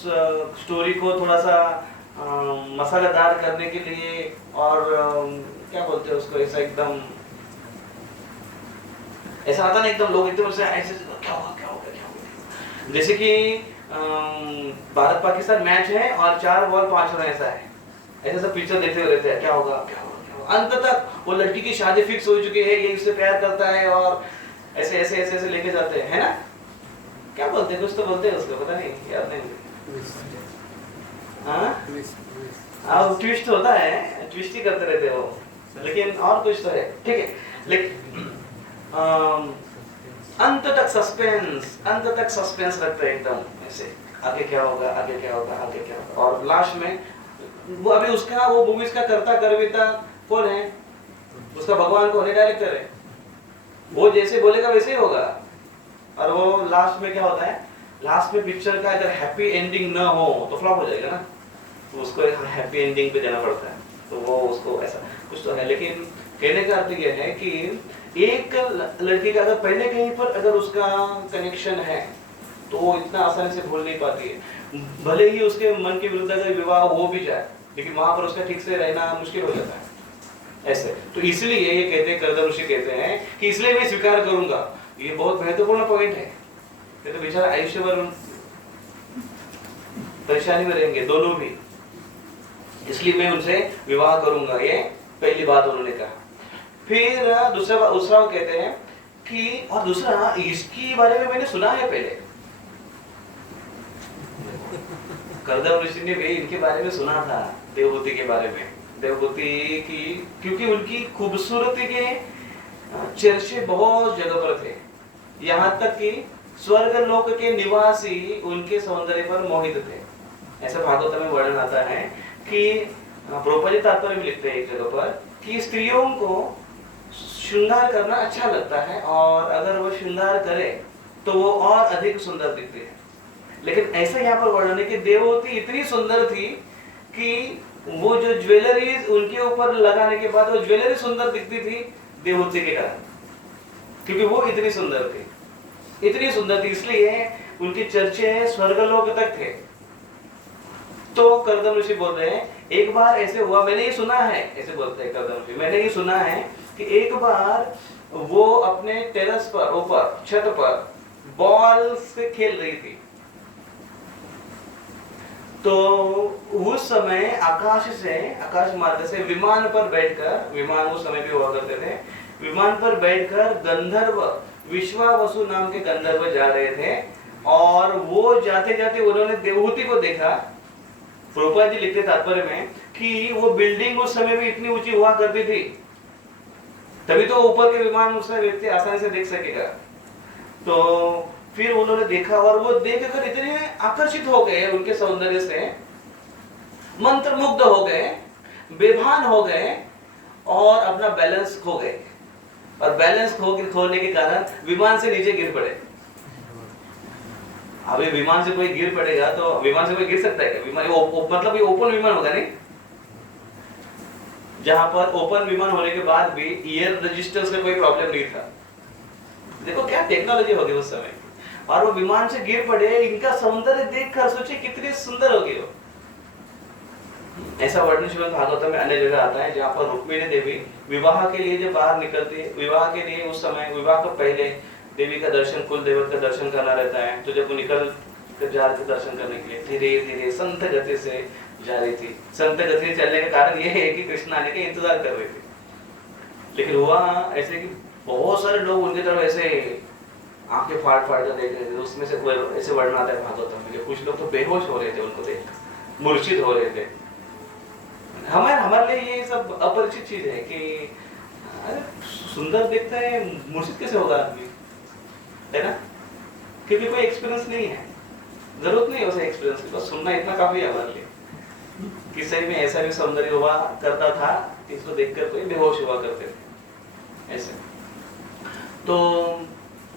स्टोरी को थोड़ा सा मसालेदार करने के लिए, और क्या बोलते हैं उसको, ऐसा एकदम ऐसा आता ना, एकदम लोग एकदम से ऐसे क्या होगा क्या होगा क्या होगा, जैसे कि भारत पाकिस्तान मैच है और 4 बॉल 5 रन ऐसा है, ऐसा सब पिक्चर देखते हुए रहते हैं, क्या होगा क्या होगा क्या होगा। अंत तक वो लड़की की शादी फिक्स हो चुकी है, ये इससे प्यार करता है और ऐसे ऐसे ऐसे ऐसे लेके जाते हैं, है ना? क्या बोलते हैं, कुछ तो बोलते हैं उसको, पता नहीं, याद नहीं मुझे। हाँ, ट्विस्ट होता है, ट्विस्ट ही करते रहते हो, लेकिन और कुछ तो है, ठीक है। लेकिन अंत तक सस्पेंस रखते हैं एकदम ऐसे, आगे क्या होगा आगे क्या होगा आगे क्या होगा। और लास्ट में वो अभी उसका वो मूवीज का करविता कौन है, उसका भगवान कौन है, डायरेक्टर है, वो जैसे बोलेगा वैसे ही होगा। और वो लास्ट में क्या होता है, लास्ट में पिक्चर का अगर हैप्पी एंडिंग ना हो तो फ्लॉप हो जाएगा ना, तो उसको एक हैप्पी एंडिंग पे जाना पड़ता है, तो वो उसको ऐसा कुछ तो है। लेकिन कहने का अर्थ ये है कि एक लड़की का अगर पहले कहीं पर अगर उसका कनेक्शन है तो वो इतना आसानी से भूल नहीं पाती है, भले ही उसके मन के विरुद्ध अगर विवाह हो भी जाए, लेकिन वहां पर उसका ठीक से रहना मुश्किल हो जाता है ऐसे। तो इसलिए ये कहते हैं, करदम ऋषि कहते हैं कि इसलिए मैं स्वीकार करूंगा, ये बहुत महत्वपूर्ण पॉइंट है, ये तो बेचारा आयुष्य भर परेशानी में रहेंगे दोनों भी, इसलिए मैं उनसे विवाह करूंगा, ये पहली बात उन्होंने कहा। फिर दूसरा वो कहते हैं कि, और दूसरा इसके बारे में मैंने सुना है पहले, करदम ऋषि ने भी इनके बारे में सुना था, देवहूति के बारे में, देवहूति की, क्योंकि उनकी खूबसूरती के चर्चे बहुत जगह पर थे, यहाँ तक कि स्वर्ग लोक के निवासी उनके सौंदर्य पर मोहित थे। ऐसा भागवत में वर्णन आता है कि प्रभुपाद जी तात्पर्य में लिखते हैं एक जगह पर कि स्त्रियों को श्रृंगार करना अच्छा लगता है, और अगर वो श्रृंगार करे तो वो और अधिक सुंदर दिखते हैं। लेकिन ऐसा यहाँ पर वर्णन है कि देवहूति इतनी सुंदर थी कि वो जो ज्वेलरीज उनके ऊपर लगाने के बाद वो ज्वेलरी सुंदर दिखती थी देवहूति के कारण, क्योंकि वो इतनी सुंदर थी, इतनी सुंदर थी, इसलिए उनके चर्चे स्वर्गलोक तक थे। तो करदम ऋषि बोल रहे हैं, एक बार ऐसे हुआ, मैंने ये सुना है, ऐसे बोलते हैं करदम ऋषि, मैंने ये सुना है कि एक बार वो अपने टेरेस पर, ऊपर छत पर बॉल से खेल रही थी, तो उस समय आकाश मार्ग से विमान पर बैठकर, विमान उस समय भी हुआ करते थे, विमान पर बैठकर गंधर्व, विश्वावसु नाम के गंधर्व जा रहे थे, और वो जाते जाते उन्होंने देवहूति को देखा। प्रभुपाद जी लिखते तात्पर्य में कि वो बिल्डिंग उस समय भी इतनी ऊंची हुआ करती थी, तभी तो ऊपर के विमान उसमें व्यक्ति आसानी से देख सकेगा। तो फिर उन्होंने देखा, और वो देखकर इतने आकर्षित हो गए उनके सौंदर्य से, मंत्रमुग्ध हो गए, बेभान हो गए, और अपना बैलेंस खो गए, और बैलेंस खोने के कारण विमान से नीचे गिर पड़े। अभी विमान से कोई गिर पड़ेगा तो विमान से कोई गिर सकता है, विमान मतलब ये ओपन विमान होगा नहीं, जहां पर ओपन विमान होने के बाद भी एयर रजिस्टर्स में कोई प्रॉब्लम नहीं था। देखो क्या टेक्नोलॉजी होगी उस समय, और वो विमान से गिर पड़े, इनका सौंदर्य देखकर सोचे कितने सुंदर होगी वो। ऐसा वर्णन श्रीमद् भागवत में अन्य जगह आता है, जहाँ पर रुक्मिणी देवी विवाह के लिए जब बाहर निकलती है, विवाह के लिए उस समय, विवाह को पहले देवी का दर्शन, कुल देवता का दर्शन करना रहता है, तो जब वो निकल जा रहे थे दर्शन करने के लिए, धीरे धीरे संत गति से जा रही थी। संत गति से चलने का कारण यह है कि कृष्ण आने का इंतजार कर रहे थे, लेकिन हुआ ऐसे कि बहुत सारे लोग उनकी तरफ ऐसे आंखें फाड़ फाड़ कर देख रहे थे। उसमें से ऐसे वर्णन आता है भागवत में, कुछ लोग तो बेहोश हो रहे थे उनको देख, मूर्छित हो रहे थे। हमारे लिए ये सब अपरिचित चीज है कि अरे सुंदर दिखता है, मूर्छित कैसे होगा आदमी, है ना? क्योंकि कोई एक्सपीरियंस नहीं है, जरूरत नहीं है उसे एक्सपीरियंस की, बस सुनना इतना काफी है हमारे लिए कि सही में ऐसा भी सौंदर्य हुआ करता था, इसको देखकर कोई बेहोश हुआ करते थे ऐसे। तो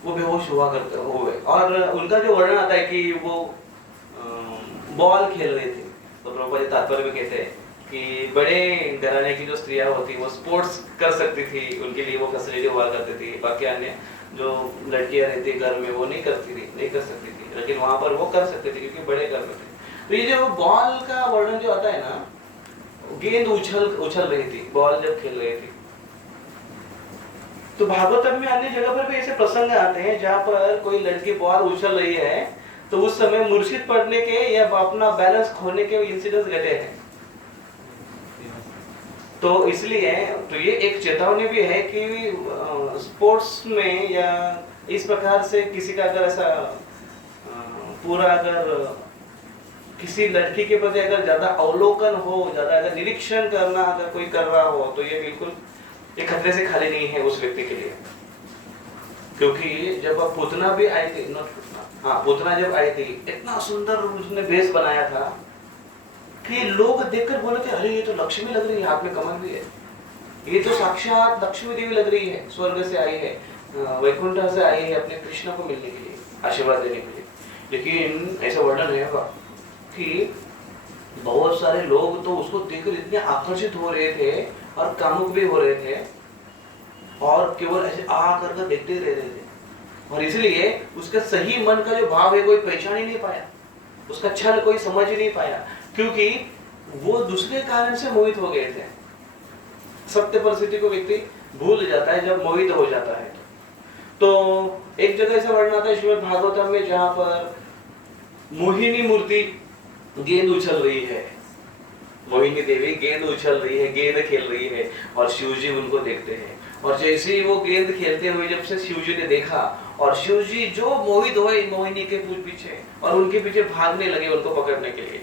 वो बेहोश हुआ करते हुए, और उनका जो वर्णन आता है कि वो बॉल खेल रहे थे, तो प्रभुपाद जी तात्पर्य में कहते हैं कि बड़े घराने की जो स्त्रियां होती वो स्पोर्ट्स कर सकती थी, उनके लिए वो फैसिलिटी हुआ करती थी, बाकी अन्य जो लड़कियां रहती घर में वो नहीं करती थी, नहीं कर सकती थी, लेकिन वहां पर वो कर सकते थे क्योंकि बड़े घर में थे। तो ये जो बॉल का वर्णन जो आता है ना, गेंद उछल रही थी, बॉल जब खेल रही थी। तो भागवतम में अन्य जगह पर भी ऐसे प्रसंग आते हैं जहां पर कोई लड़की बॉल उछल रही है तो उस समय मूर्छित पड़ने के या अपना बैलेंस खोने के इंसिडेंट्स घटे हैं। तो इसलिए तो ये एक चेतावनी भी है कि स्पोर्ट्स में या इस प्रकार से किसी का अगर ऐसा पूरा अगर किसी लड़की के प्रति अगर ज्यादा अवलोकन हो, ज्यादा अगर निरीक्षण करना अगर कोई कर रहा हो तो ये बिल्कुल एक खतरे से खाली नहीं है उस व्यक्ति के लिए। क्योंकि जब पूतना भी आई थी, पूतना जब आई थी इतना सुंदर उसने भेष बनाया था कि लोग देखकर बोले थे अरे ये तो लक्ष्मी लग रही है, हाथ में कमल भी है, ये तो साक्षात लक्ष्मी देवी लग रही है, स्वर्ग से आई है, वैकुंठ से आई है अपने कृष्ण को मिलने के लिए, आशीर्वाद देने के लिए। लेकिन ऐसा वर्णन है कि बहुत सारे लोग तो उसको देखकर इतने आकर्षित हो रहे थे और कामुक भी हो रहे थे और केवल ऐसे आ कर देखते रह रहे थे, और इसलिए उसका सही मन का जो भाव है कोई पहचान ही नहीं पाया, उसका छल कोई समझ ही नहीं पाया, क्योंकि वो दूसरे कारण से मोहित हो गए थे। सत्य परिस्थिति को व्यक्ति भूल जाता है जब मोहित हो जाता है। तो एक जगह ऐसा वर्णन आता है श्रीमद् भागवतम में जहां पर मोहिनी मूर्ति गेंद उछल रही है, मोहिनी देवी गेंद उछल रही है, गेंद खेल रही है और शिवजी उनको देखते हैं। और जैसे ही वो गेंद खेलते हुए जब से शिवजी ने देखा और शिवजी जो मोहित हुए मोहिनी के पीछे और उनके पीछे भागने लगे उनको पकड़ने के लिए।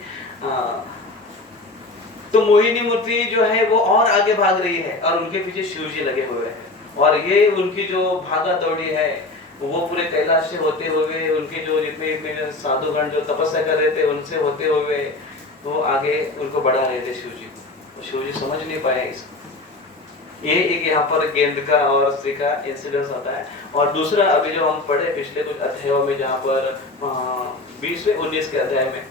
तो मोहिनी मूर्ति जो है वो और आगे भाग रही है और उनके पीछे शिवजी लगे हुए हैं, और ये उनकी जो भागा दौड़ी है वो पूरे कैलाश से होते हुए उनके जो जितने साधुगण जो तपस्या कर रहे थे उनसे होते हुए वो आगे उनको बढ़ा रहे थे शिवजी को। शिवजी समझ नहीं पाए इसको। ये एक यहाँ पर गेंद का और स्त्री का इंसिडेंस आता है। और दूसरा अभी जो हम पढ़े पिछले कुछ अध्यायों में जहाँ पर 20वें 19 के अध्याय में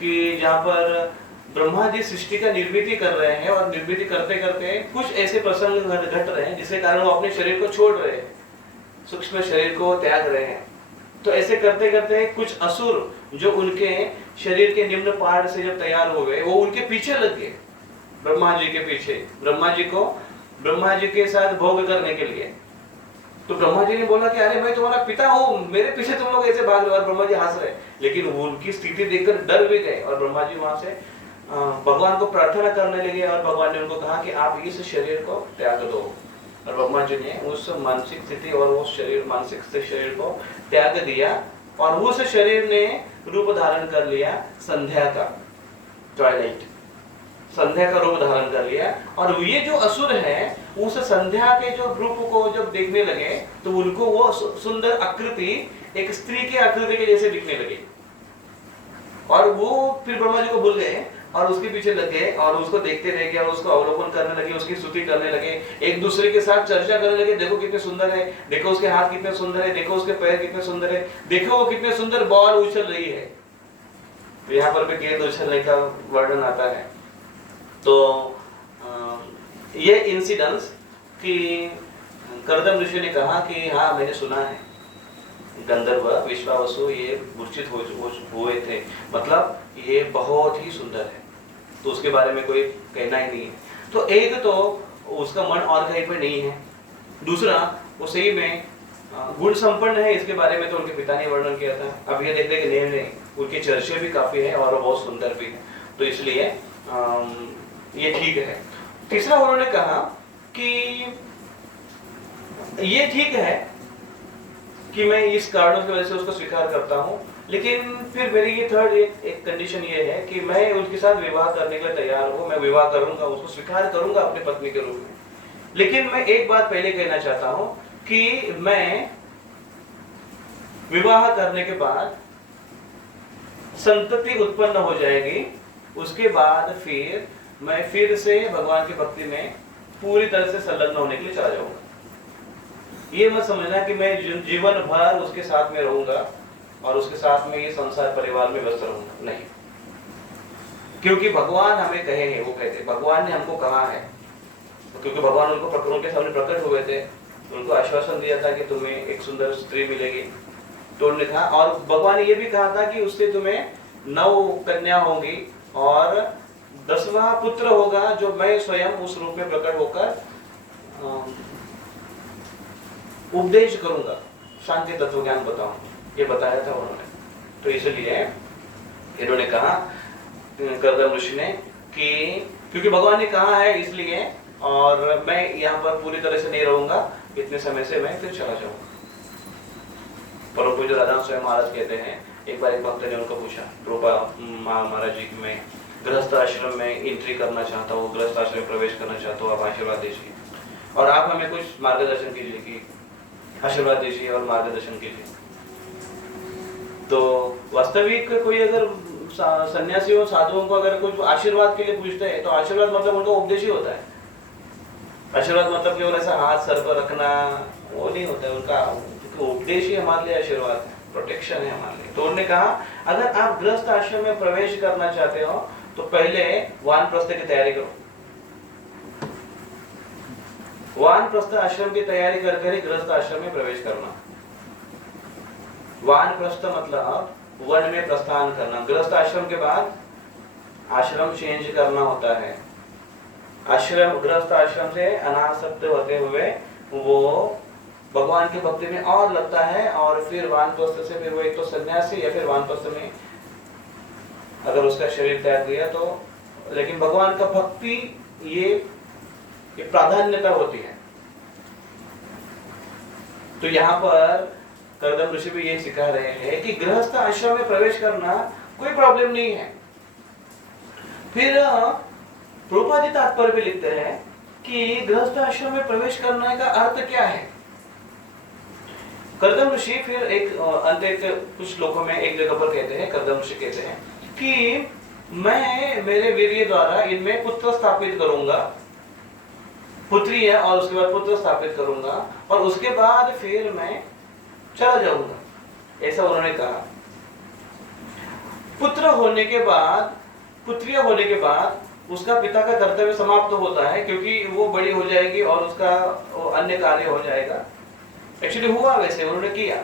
कि जहाँ पर ब्रह्मा जी सृष्टि का निर्मिति कर रहे हैं और निर्मिति करते करते कुछ ऐसे प्रसंग घट रहे हैं जिसके कारण वो अपने शरीर को छोड़ रहे हैं, सूक्ष्म शरीर को त्याग रहे हैं। तो ऐसे करते करते कुछ असुर जो उनके शरीर के निम्न पार्ट से जब तैयार हो गए वो उनके पीछे लग गए, ब्रह्मा जी के पीछे, ब्रह्मा जी के साथ भोग करने के लिए। तो ब्रह्मा जी ने बोला कि अरे मैं तुम्हारा पिता हूँ, मेरे पीछे तुम लोग ऐसे भाग रहे हो, और ब्रह्मा जी हंस रहे। लेकिन उनकी स्थिति देखकर डर भी गए और ब्रह्मा जी वहां से भगवान को प्रार्थना करने लगे और भगवान ने उनको कहा कि आप इस शरीर को त्याग दो। और ब्रह्मा जी ने उस मानसिक स्थिति और उस शरीर मानसिक शरीर को त्याग दिया और उस शरीर ने रूप धारण कर लिया संध्या का, ट्वाइलाइट, संध्या का रूप धारण कर लिया। और ये जो असुर है उस संध्या के जो रूप को जब देखने लगे तो उनको वो सुंदर आकृति एक स्त्री के आकृति के जैसे दिखने लगी, और वो फिर ब्रह्मा जी को भूल गए और उसके पीछे लग गए और उसको देखते रह गए और उसको अवलोकन करने लगे, उसकी स्तुति करने लगे, एक दूसरे के साथ चर्चा करने लगे, देखो कितने सुंदर है, देखो उसके हाथ कितने सुंदर है, देखो उसके पैर कितने सुंदर है, देखो वो कितने सुंदर बॉल उछल रही है। यहाँ पर भी गेंद उछलने का वर्णन आता है। तो ये इंसिडेंस कि कर्दम ऋषि ने कहा कि हाँ मैंने सुना है गंधर्व विश्वावसु ये मूर्छित हुए थे, मतलब ये बहुत ही सुंदर है, तो उसके बारे में कोई कहना ही नहीं है। तो एक तो उसका मन और कहीं पर नहीं है, दूसरा वो सही में गुण संपन्न है, इसके बारे में तो उनके पिता ने वर्णन किया था। अब ये देखते कि नहीं उनके चर्चे भी काफी है और बहुत सुंदर भी है, तो इसलिए ये ठीक है। तीसरा उन्होंने कहा कि ये ठीक है कि मैं इस कारणों की वजह से उसको स्वीकार करता हूँ, लेकिन फिर मेरी ये थर्ड एक कंडीशन ये है कि मैं उनके साथ विवाह करने के लिए तैयार हूँ, मैं विवाह करूंगा, उसको स्वीकार करूंगा अपनी पत्नी के रूप में। लेकिन मैं एक बात पहले कहना चाहता हूँ कि मैं विवाह करने के बाद संतति उत्पन्न हो जाएगी, उसके बाद फिर मैं फिर से भगवान की भक्ति में पूरी तरह से संलग्न होने के लिए चला जाऊंगा। ये मत समझना कि मैं जीवन भर उसके साथ में रहूंगा और उसके साथ में ये संसार परिवार में व्यस्त रहूंगा, नहीं। क्योंकि भगवान हमें कहे हैं, वो कहते हैं भगवान ने हमको कहा है, क्योंकि भगवान उनके सामने प्रकट हुए थे, उनको आश्वासन दिया था कि तुम्हें एक सुंदर स्त्री मिलेगी, तो उन्होंने कहा, और भगवान ने ये भी कहा था कि उससे तुम्हें 9 कन्या होंगी और 10वां पुत्र होगा जो मैं स्वयं उस रूप में प्रकट होकर उपदेश करूंगा, शांति तत्व ज्ञान बताऊंगा, ये बताया था उन्होंने। तो इसलिए इन्होंने कहा कर्दम ऋषि ने कि क्योंकि भगवान ने कहा है इसलिए, और मैं यहाँ पर पूरी तरह से नहीं रहूंगा, इतने समय से मैं फिर चला जाऊंगा। परम पूज्य राधा स्वयं महाराज कहते हैं, एक बार एक भक्त ने उनको पूछा, रूपा महाराज जी मैं गृहस्थ आश्रम में एंट्री करना चाहता हूँ, गृहस्थ आश्रम में प्रवेश करना चाहता हूँ, आप आशीर्वाद दीजिए और आप हमें कुछ मार्गदर्शन कीजिए, कि आशीर्वाद दीजिए और मार्गदर्शन कीजिए। तो वास्तविक कोई अगर सन्यासियों साधुओं को अगर कुछ आशीर्वाद के लिए पूछते हैं तो आशीर्वाद मतलब उनका उपदेश ही होता है। आशीर्वाद मतलब केवल ऐसा हाथ सर पर रखना वो नहीं होता है, उनका उपदेश ही हमारे लिए आशीर्वाद है, प्रोटेक्शन है हमारे लिए। तो उन्होंने कहा अगर आप गृहस्थ आश्रम में प्रवेश करना चाहते हो तो पहले वानप्रस्थ की तैयारी करो। वानप्रस्थ आश्रम की तैयारी करके ही गृहस्थ आश्रम में प्रवेश करना। वानप्रस्थ मतलब वन में प्रस्थान करना। गृहस्थ आश्रम के बाद आश्रम चेंज करना होता है। आश्रम गृहस्थ आश्रम से अनासक्त होते हुए वो भगवान की भक्ति में और लगता है, और फिर वानप्रस्थ से फिर वो एक तो सन्यासी या फिर वानप्रस्थ में अगर उसका शरीर त्याग दिया तो, लेकिन भगवान का भक्ति ये प्राधान्यता होती है। तो यहाँ पर कर्दम ऋषि भी ये सिखा रहे हैं कि गृहस्थ आश्रम में प्रवेश करना कोई प्रॉब्लम नहीं है। फिर प्रभुपाद जी तात्पर्य भी लिखते हैं कि गृहस्थ आश्रम में प्रवेश करने का अर्थ क्या है। कर्दम ऋषि फिर एक अंत कुछ श्लोकों में एक जगह पर कहते हैं, कर्दम ऋषि कहते हैं कि मैं मेरे वीर्य द्वारा इनमें पुत्र स्थापित करूंगा, पुत्री है और उसके बाद पुत्र स्थापित करूंगा और उसके बाद फिर मैं चला जाऊंगा, ऐसा उन्होंने कहा। पुत्र होने के बाद, पुत्रियां होने के बाद उसका पिता का कर्तव्य समाप्त होता है, क्योंकि वो बड़ी हो जाएगी और उसका अन्य कार्य हो जाएगा। एक्चुअली हुआ वैसे उन्होंने किया,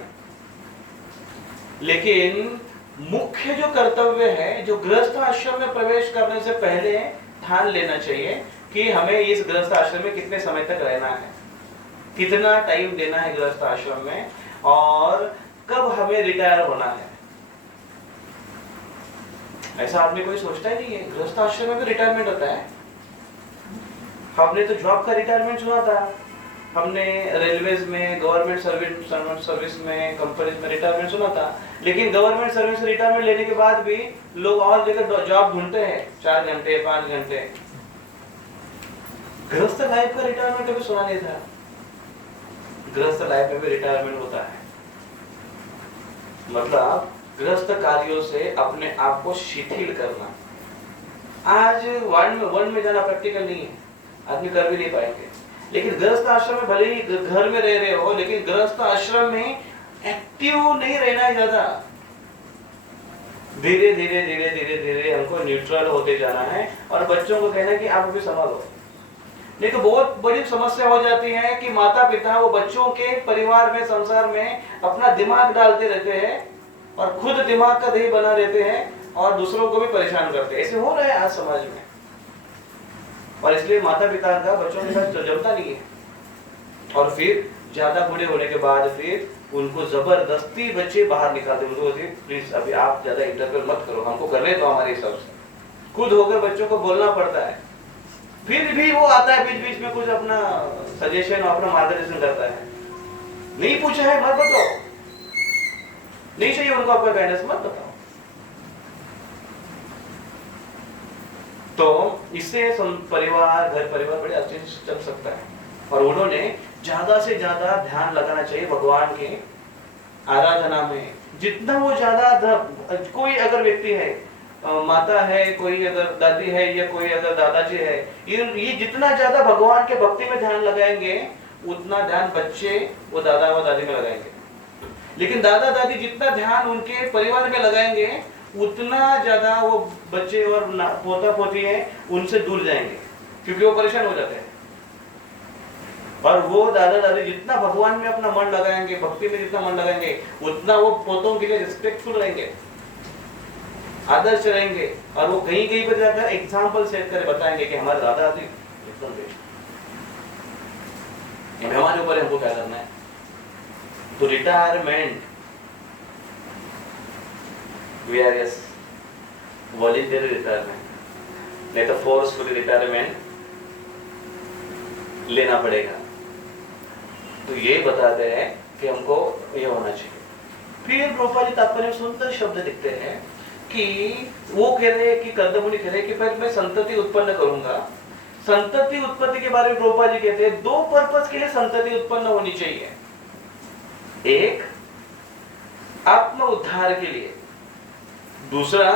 लेकिन मुख्य जो कर्तव्य है, जो गृहस्थ आश्रम में प्रवेश करने से पहले ठान लेना चाहिए कि हमें इस गृहस्थ आश्रम में कितने समय तक रहना है, कितना टाइम देना है गृहस्थ आश्रम में, और कब हमें रिटायर होना है। ऐसा आपने कोई सोचता ही नहीं है। गृहस्थ आश्रम में भी रिटायरमेंट होता है। हमने तो जॉब का रिटायरमेंट सुना था, हमने रेलवेज में, गवर्नमेंट सर्विस में, कंपनीज में रिटायरमेंट सुना था, लेकिन गवर्नमेंट सर्विस से रिटायरमेंट लेने के बाद भी लोग और जगह जॉब ढूंढते हैं, 4 घंटे 5 घंटे। गृहस्थ लाइफ का रिटायरमेंट कभी सुना नहीं था। गृहस्थ लाइफ में भी रिटायरमेंट होता है, मतलब गृहस्थ कार्यों से अपने आप को शिथिल करना। आज वन में जाना प्रैक्टिकल नहीं है, आदमी कर भी नहीं पाएंगे, लेकिन गृहस्थ आश्रम में भले ही घर में रह रहे हो, लेकिन गृहस्थ आश्रम में एक्टिव नहीं रहना है ज्यादा। धीरे धीरे धीरे धीरे धीरे हमको न्यूट्रल होते जाना है और बच्चों को कहना कि आप अभी संभालो। नहीं तो बहुत बड़ी समस्या हो जाती है कि माता पिता वो बच्चों के परिवार में, संसार में अपना दिमाग डालते रहते हैं और खुद दिमाग का दही बना रहते हैं और दूसरों को भी परेशान करते हैं। ऐसे हो रहा है आज समाज में, और इसलिए माता पिता का बच्चों के साथ जमता नहीं है। और फिर ज्यादा बूढ़े होने के बाद फिर उनको जबरदस्ती बच्चे बाहर निकालते, उनको बोलते प्लीज अभी आप ज्यादा इंटरफेयर मत करो, हमको करने तो हमारे हिसाब से। खुद होकर बच्चों को बोलना पड़ता है, फिर भी वो आता है बीच बीच में कुछ अपना सजेशन, अपना मार्गदर्शन करता है। नहीं पूछा है मत बताओ, नहीं चाहिए उनको आपका गाइडेंस मत बताओ। तो इससे परिवार, घर परिवार बड़े अच्छे से चल सकता है। और उन्होंने ज्यादा से ज्यादा ध्यान लगाना चाहिए भगवान के आराधना में। जितना वो ज्यादा, कोई अगर व्यक्ति है, माता है, कोई अगर दादी है या कोई अगर दादाजी है, ये जितना ज्यादा भगवान के भक्ति में ध्यान लगाएंगे उतना ध्यान बच्चे वो दादा व दादी में लगाएंगे। लेकिन दादा दादी जितना ध्यान उनके परिवार में लगाएंगे उतना ज्यादा वो बच्चे और पोता पोती है उनसे दूर जाएंगे, क्योंकि वो परेशान हो जाते हैं। और वो दादा दादी जितना भगवान में अपना मन लगाएंगे, भक्ति में जितना मन लगाएंगे, उतना वो पोतों के लिए रिस्पेक्टफुल रहेंगे, आदर्श रहेंगे। और वो कहीं कहीं पर जाकर एग्जाम्पल सेट कर बताएंगे कि हमारे दादा दादी एकदम बेस्ट। हमारे ऊपर हमको क्या करना है। तो retirement, we are yes voluntary retirement, नहीं तो फोर्सफुली रिटायरमेंट लेना पड़ेगा। तो ये बताते हैं कि हमको ये होना चाहिए। फिर प्रभुपाद जी तात्पर्य में सुंदर शब्द लिखते हैं कि वो कह रहे हैं कि कर्दमुनि कह रहे हैं कि पहले मैं संतति उत्पन्न करूंगा। संतति उत्पत्ति के बारे में प्रभुपाद जी कहते हैं 2 पर्पस के लिए संतति उत्पन्न होनी चाहिए। एक आत्म उद्धार के लिए, दूसरा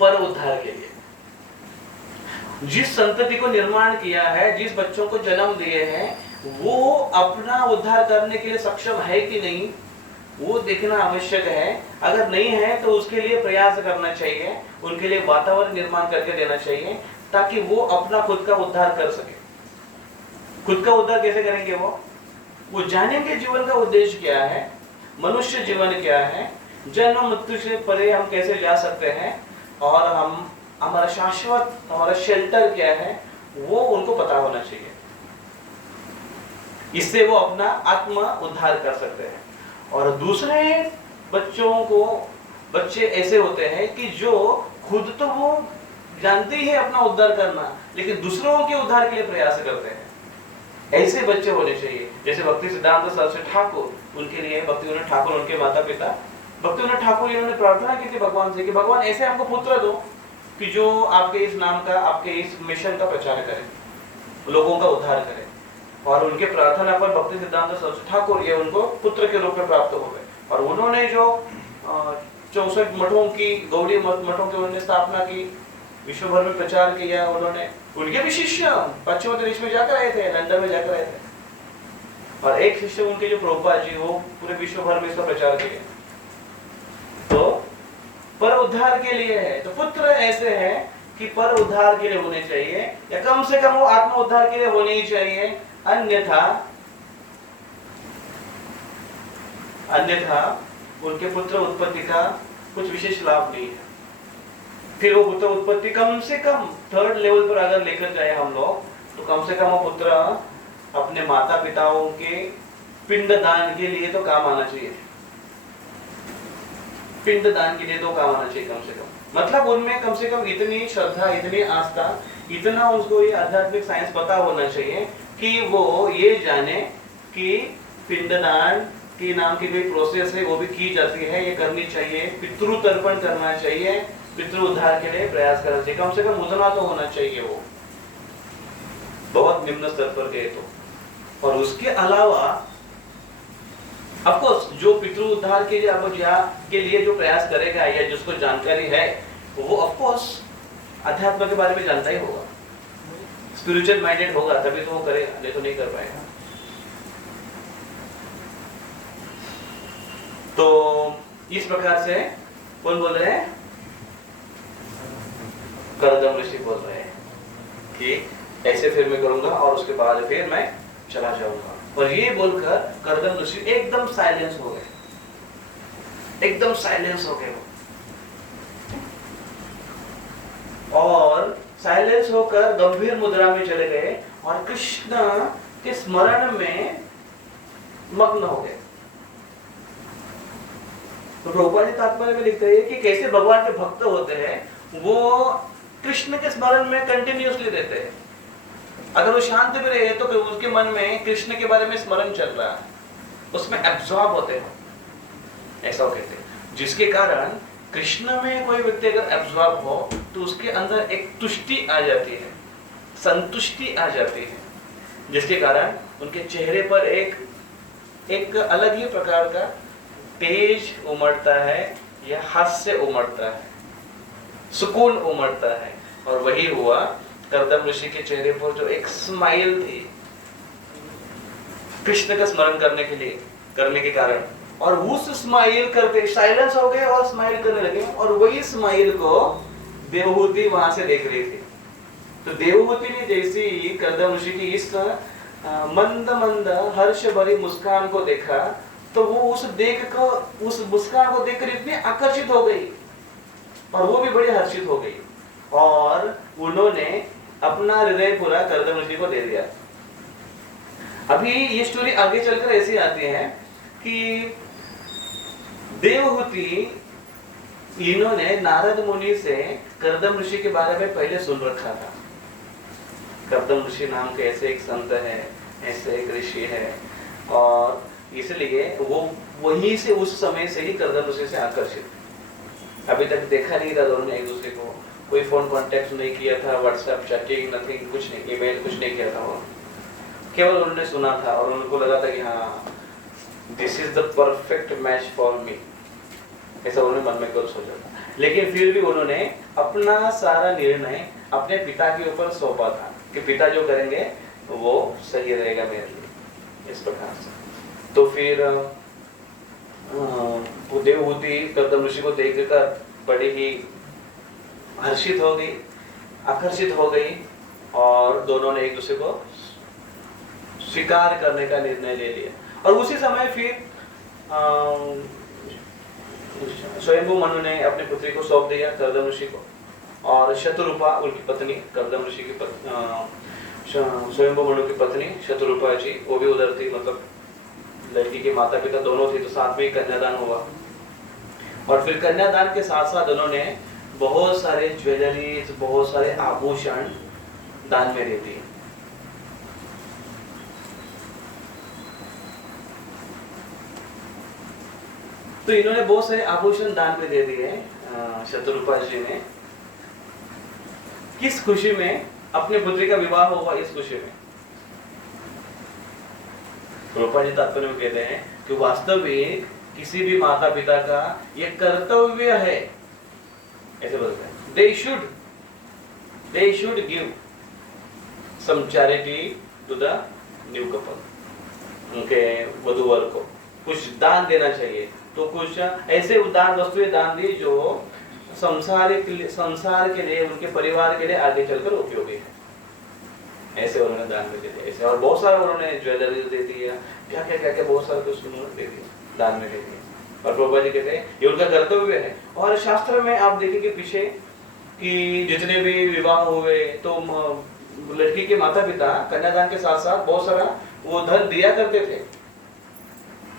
पर उद्धार के लिए। जिस संतति को निर्माण किया है, जिस बच्चों को जन्म दिए हैं, वो अपना उद्धार करने के लिए सक्षम है कि नहीं, वो देखना आवश्यक है। अगर नहीं है तो उसके लिए प्रयास करना चाहिए, उनके लिए वातावरण निर्माण करके देना चाहिए, ताकि वो अपना खुद का उद्धार कर सके। खुद का उद्धार कैसे करेंगे? वो जानेंगे जीवन का उद्देश्य क्या है, मनुष्य जीवन क्या है, जन्म मृत्यु से परे हम कैसे जा सकते हैं, और हमारा शाश्वत, हमारा शेल्टर क्या है, वो उनको पता होना चाहिए। इससे वो अपना आत्म उद्धार कर सकते हैं। और दूसरे बच्चे ऐसे होते हैं कि जो खुद तो वो जानते ही है अपना उद्धार करना, लेकिन दूसरों के उद्धार के लिए प्रयास करते हैं। ऐसे बच्चे होने चाहिए। जैसे भक्ति सिद्धांत सरस्वती ठाकुर, उनके लिए भक्ति विनोद ठाकुर, उनके माता पिता भक्ति विनोद ठाकुर, इन्होंने प्रार्थना की थी भगवान से कि भगवान ऐसे हमको पुत्र दो कि जो आपके इस नाम का, आपके इस मिशन का प्रचार करे, लोगों का उद्धार करे। और उनके प्रार्थना पर भक्ति सिद्धांत सरस्वती ठाकुर ये उनको पुत्र के रूप में प्राप्त हो गए। और उन्होंने जो 64 मठों की, गौड़ी मठों की उन्होंने स्थापना की, विश्व भर में प्रचार किया उन्होंने। उनके भी शिष्य पश्चिमी देश में जाकर आए थे, लंदन में जाकर आए थे। और एक शिष्य उनके जो प्रभुपाद जी, वो पूरे विश्व भर में इसका प्रचार किया। तो पर उद्धार के लिए है। तो पुत्र ऐसे है कि पर उद्धार के लिए होने चाहिए, या कम से कम वो आत्म उद्धार के लिए होने ही चाहिए। अन्यथा उनके पुत्र उत्पत्ति का कुछ विशेष लाभ नहीं है। फिर वो पुत्र उत्पत्ति कम से कम 3rd लेवल पर अगर लेकर जाए हम लोग, तो कम से कम वो पुत्र अपने माता पिताओं के पिंडदान के लिए तो काम आना चाहिए। पिंडदान के लिए तो काम आना चाहिए कम से कम। मतलब उनमें कम से कम इतनी श्रद्धा, इतनी आस्था, इतना उसको ये आध्यात्मिक साइंस पता होना चाहिए कि वो ये जाने कि पिंडदान के नाम की कोई प्रोसेस है, वो भी की जाती है, ये करनी चाहिए। पितृ तर्पण करना चाहिए, पितृ उद्धार के लिए प्रयास करना चाहिए। कम से कम उतना तो होना चाहिए वो, बहुत निम्न स्तर पर गए तो। और उसके अलावा ऑफकोर्स जो पितृ उद्धार के लिए जो प्रयास करेगा, या जिसको जानकारी है, वो ऑफकोर्स अध्यात्म के बारे में जानता ही होगा, स्पिरिचुअल माइंडेड होगा, तभी तो वो करेगा, नहीं तो नहीं कर पाएगा। तो इस प्रकार से कौन बोल रहे हैं? कर्दम ऋषि बोल रहे हैं कि ऐसे फिर मैं करूंगा और उसके बाद फिर मैं चला जाऊंगा। और ये बोलकर कर्दम ऋषि एकदम साइलेंस हो गए, एकदम साइलेंस हो गए और साइलेंस होकर गंभीर मुद्रा में चले गए और कृष्ण के स्मरण में मग्न हो गए। तो प्रभुपाद जी तात्पर्य में लिखते हैं कि कैसे भगवान के भक्त होते हैं, वो कृष्ण के स्मरण में कंटिन्यूअसली रहते हैं। अगर वो शांत भी रहे तो उसके मन में कृष्ण के बारे में स्मरण चल रहा है, उसमें एब्जॉर्ब होते हैं, ऐसा कहते हैं। जिसके कारण कृष्ण में कोई व्यक्ति अगर एब्जॉर्ब हो तो उसके अंदर एक तुष्टि आ जाती है, संतुष्टि आ जाती है, जिसके कारण उनके चेहरे पर एक अलग ही प्रकार का तेज उमड़ता है, या हास्य उमड़ता है, सुकून उमड़ता है। और वही हुआ कर्दम ऋषि के चेहरे पर जो एक स्माइल थी कृष्ण का स्मरण करने के कारण, और उस स्माइल करते साइलेंस हो गए और स्माइल करने लगे, और वही स्माइल को देवहूति वहां से देख रही थी। तो देवहूति ने जैसे ही कर्दम ऋषि की इस मंद मंद हर्ष भरी मुस्कान को देखा, तो वो उस मुस्कान को देखकर इतनी आकर्षित हो गई और वो भी बड़ी हर्षित हो गई, और उन्होंने अपना हृदय पूरा कर्दम ऋषि को दे दिया। अभी ये स्टोरी आगे चलकर ऐसी आती है कि देवहूति इन्होंने नारद मुनि से कर्दम ऋषि के बारे में पहले सुन रखा था। कर्दम ऋषि नाम के ऐसे एक संत है, ऐसे एक ऋषि है, और इसलिए वो वहीं से उस समय से ही कर्दम ऋषि से आकर्षित। अभी तक देखा नहीं था दोनों ने एक दूसरे को, कोई फोन कांटेक्ट नहीं किया था, व्हाट्सएप चैटिंग नथिंग, कुछ नहीं, ईमेल कुछ नहीं किया था, वो केवल उन्होंने सुना था और उनको लगा था कि हाँ this is the perfect match for me, ऐसा उन्होंने मन में कुछ सोचा था। लेकिन फिर भी उन्होंने अपना सारा निर्णय अपने पिता के ऊपर सौंपा था कि पिता जो करेंगे वो सही रहेगा मेरे लिए, इस प्रकार से। तो फिर देवहूति कर्दम ऋषि को देखकर बड़ी ही हर्षित हो गई, आकर्षित हो गई, और दोनों ने एक दूसरे को स्वीकार करने का निर्णय ले लिया। और उसी समय फिर स्वयंभू मनु ने अपनी पुत्री को सौंप दिया कर्दम ऋषि को, और शतरूपा उनकी पत्नी, कर्दम ऋषि की स्वयंभू मनु की पत्नी शतरूपा जी, वो भी उधर थी, मतलब लड़की के माता पिता दोनों थे, तो साथ में ही कन्यादान हुआ। और फिर कन्यादान के साथ साथ उन्होंने बहुत सारे ज्वेलरीज, बहुत सारे आभूषण दान में दे दिए। तो इन्होंने बहुत सारे आभूषण दान में दे दिए शतरूपा जी ने। किस खुशी में? अपने पुत्री का विवाह होगा इस खुशी में। रूपा जी तात्पर्य में कहते हैं कि वास्तविक किसी भी माता पिता का ये कर्तव्य है, ऐसे बोलते हैं, they should give some charity to the new couple, उनके वधूवर को कुछ दान देना चाहिए। तो कुछ ऐसे दान वस्तुएं दान दी जो संसार के लिए उनके परिवार के लिए आगे चलकर उपयोगी है, ऐसे उन्होंने दान में दे दिया। ऐसे और बहुत सारा उन्होंने ज्वेलरी दे दिया, क्या क्या क्या क्या बहुत सारा कुछ उन्होंने दे दिया, दान में दे दिया। और प्रभुपाद जी कहते हैं ये उनका कर्तव्य है। और शास्त्र में आप देखेंगे पीछे कि जितने भी विवाह हुए तो लड़की के माता पिता कन्यादान के साथ साथ बहुत सारा वो धन दिया करते थे,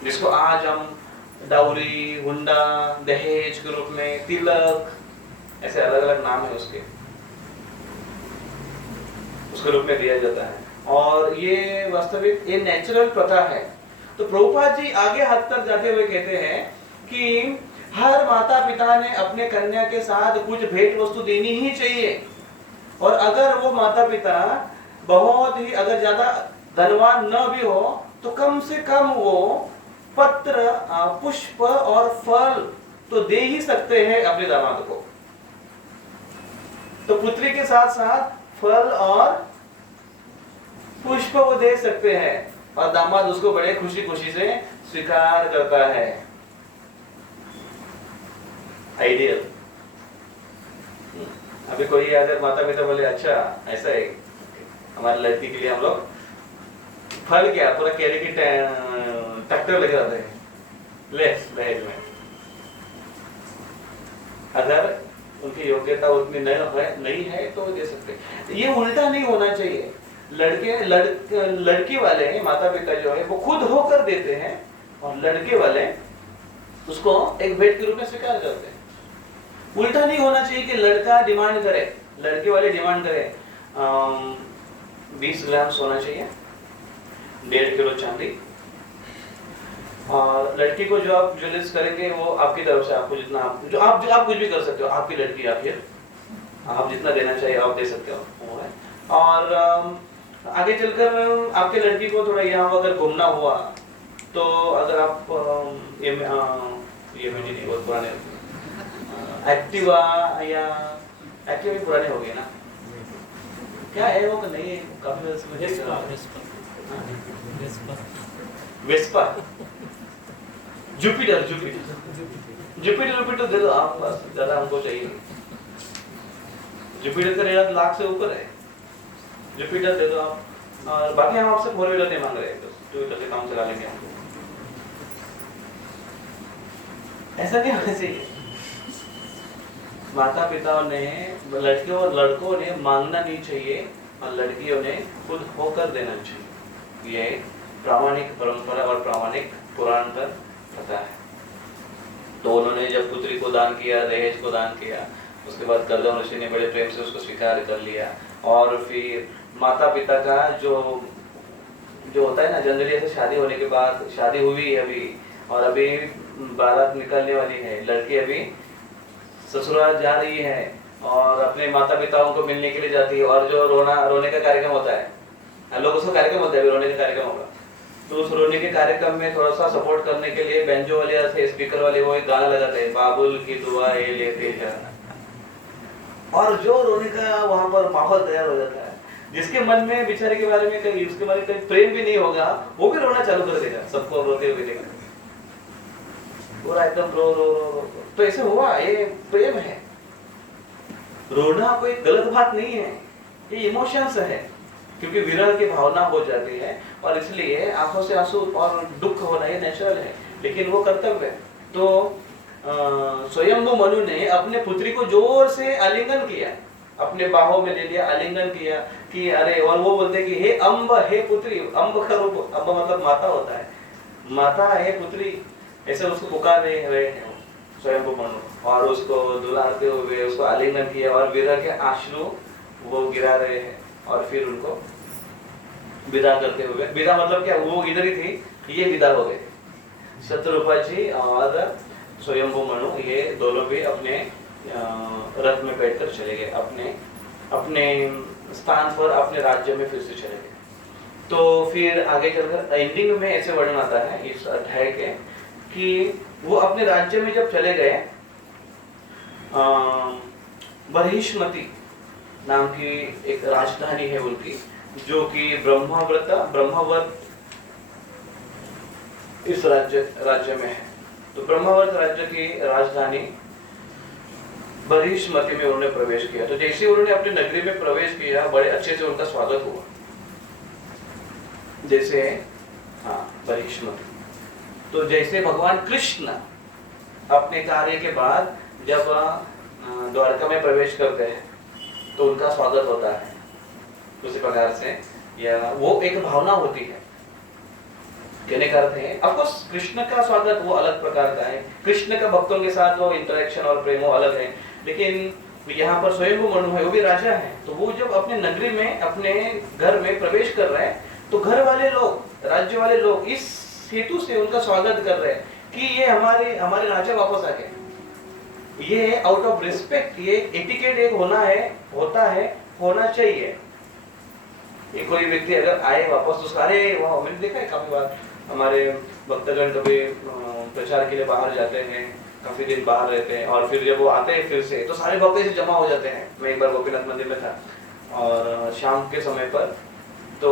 जिसको आज हम डाउरी, हुंडा, दहेज के रूप में, तिलक, ऐसे अलग अलग नाम है उसके रूप में दिया जाता है। और ये वास्तविक ये नेचुरल प्रथा है। तो प्रभुपाद जी आगे हद तक जाते हुए कहते हैं कि हर माता पिता ने अपने कन्या के साथ कुछ भेंट वस्तु देनी ही चाहिए, और अगर वो माता पिता बहुत ही अगर ज्यादा धनवान न भी हो तो कम से कम वो पत्र, पुष्प और फल तो दे ही सकते हैं अपने दामाद को। तो पुत्री के साथ साथ फल और पुष्प वो दे सकते हैं, और दामाद उसको बड़े खुशी खुशी से स्वीकार करता है। आइडियल। अभी कोई अगर माता पिता बोले अच्छा ऐसा है हमारी लड़की के लिए हम लोग फल क्या पूरा केले की ट्रैक्टर लेके आते हैं, ले दहेज में। अगर उनकी योग्यता उतनी नहीं है तो दे सकते। ये उल्टा नहीं होना चाहिए। लड़की वाले माता पिता जो है वो खुद होकर देते हैं, और लड़के वाले उसको एक भेंट के रूप में स्वीकार करते हैं। उल्टा नहीं होना चाहिए कि लड़का डिमांड करे, लड़के वाले डिमांड करे 20 ग्राम सोना चाहिए, 1.5 किलो चांदी, और लड़की को जो आप ज्वेलरीज करेंगे वो आपकी तरफ से आपको जितना जो आप कुछ भी कर सकते हो, आपकी लड़की आप जितना देना चाहिए आप दे सकते हो। और आगे चलकर आपके लड़की को थोड़ा यहाँ अगर घूमना हुआ तो अगर आप ये नहीं बहुत पुराने एक्टिवा या एक्टिवा भी पुराने हो गए ना, क्या है वो नहीं है काफी वेस्पा जुपिटर जुपिटर दे दो आप, बस ज्यादा हमको चाहिए नहीं। जुपिटर का रेट लाख से ऊपर है, जुपिटर दे दो आप। और बाकी हम आपसे 4 व्हीलर नहीं मांग रहे, तो 2 व्हीलर से काम चला लेंगे हमको। ऐसा नहीं होना चाहिए। माता पिताओं ने, लड़कियों और लड़कों ने मांगना नहीं चाहिए, और लड़कियों ने खुद होकर देना चाहिए। ये प्रामाणिक परंपरा और प्रामाणिक पुराण पर पता है। तो उन्होंने जब पुत्री को दान किया, दहेज को दान किया, उसके बाद कर्दम ऋषि ने बड़े प्रेम से उसको स्वीकार कर लिया। और फिर माता पिता का जो होता है ना, जनरली ऐसे शादी होने के बाद, शादी हुई अभी और अभी बारात निकलने वाली है, लड़की अभी ससुराल जा रही है और अपने माता पिताओं को मिलने के लिए जाती है, और जो रोने का कार्यक्रम होता है, लोग उसका कार्यक्रम होता है, रोने का कार्यक्रम होगा, तो उस रोने के कार्यक्रम में थोड़ा सा सपोर्ट करने के लिए बेंजो वाले ऐसे स्पीकर वाले वो एक गाना लगाते हैं, बाबुल की दुआ ये लेते जाना, और जो रोने का वहां पर माहौल तैयार हो जाता है। जिसके मन में बेचारे के बारे में कहीं, उसके बारे में कहीं प्रेम भी नहीं होगा, वो भी रोना चालू कर देगा, सबको रोते हुए देगा, पूरा एकदम रो रो रो रो। तो ऐसे हुआ, ये प्रेम है। रोना कोई गलत बात नहीं है, ये इमोशंस है, क्योंकि विरह की भावना हो जाती है, और इसलिए आंखों से आंसू और दुख होना ये नेचुरल है, लेकिन वो कर्तव्य है। तो स्वयंभू मनु ने अपने पुत्री को जोर से आलिंगन किया, अपने बाहों में ले लिया, आलिंगन किया कि अरे, और वो बोलते कि हे अम्ब, हे पुत्री, अम्ब का रूप, अम्ब मतलब माता होता है, माता हे पुत्री, ऐसे उसको पुकार रहे हैं स्वयंभू मनु, और उसको दुलारते हुए उसको आलिंगन किया, और विरह के आंसू वो गिरा रहे हैं, और फिर उनको विदा करते हुए, विदा मतलब क्या, वो इधर ही थी, ये विदा हो गए। शत्रुपा जी और स्वयंभू मनु ये दोनों भी अपने रथ में बैठकर चले गए, अपने स्थान पर, अपने राज्य में फिर से चले गए। तो फिर आगे चलकर एंडिंग में ऐसे वर्णन आता है इस अध्याय के कि वो अपने राज्य में जब चले गए, बरहिष्मती नाम की एक राजधानी है उनकी, जो कि ब्रह्मावर्त इस राज्य में है। तो ब्रह्मावर्त राज्य की राजधानी बरहिष्मती में उन्होंने प्रवेश किया। तो जैसे उन्होंने अपनी नगरी में प्रवेश किया, बड़े अच्छे से उनका स्वागत हुआ। जैसे बरहिष्मती, तो जैसे भगवान कृष्ण अपने कार्य के बाद जब द्वारका में प्रवेश करते हैं तो उनका स्वागत होता है, उसी प्रकार से या वो एक भावना होती है। कहने का अर्थ है, ऑफ कोर्स कृष्ण का स्वागत वो अलग प्रकार का है, कृष्ण का भक्तों के साथ वो इंटरेक्शन और प्रेम वो अलग है, लेकिन यहाँ पर स्वयंभू मनु है, वो भी राजा है, तो वो जब अपने नगरी में, अपने घर में प्रवेश कर रहे हैं, तो घर वाले लोग, राज्य वाले लोग इस हेतु से उनका स्वागत कर रहे हैं कि ये हमारे राजा वापस आ गए। ये आउट ऑफ रिस्पेक्ट, ये एटिकेट एक होना चाहिए। ये कोई व्यक्ति अगर आए वापस, तो सारे वहाँ, मैंने देखा है काफी बार हमारे भक्तगण कभी प्रचार के लिए बाहर जाते हैं, काफी दिन बाहर रहते हैं, और फिर जब वो आते हैं फिर से, तो सारे भक्त ऐसे जमा हो जाते हैं। मैं एक बार गोपीनाथ मंदिर में था और शाम के समय पर, तो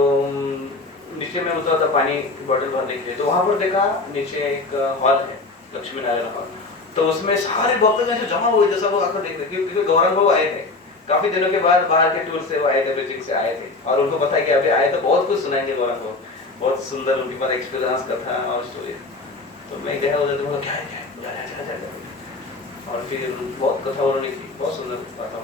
नीचे में उतरा था पानी की बोतल भरने के लिए, तो वहां पर देखा नीचे एक हॉल है, लक्ष्मी नारायण हॉल, तो उसमें सारे भक्तगण ऐसे जमा हुए, जैसा वो आकर देख रहे, क्योंकि गौरव बाबू आए थे, काफी दिनों के बाद बाहर के टूर से वो आए थे, ब्रिजिंग से आए थे, और उनको पता है कि अभी आए तो बहुत कुछ सुनाएंगे गौरव बाबू, बहुत सुंदर उनके पास एक्सपीरियंस कथा और स्टोरी। तो मैं गया उधर, तो क्या है, और फिर बहुत कथा उन्होंने की, बहुत सुंदर कथा।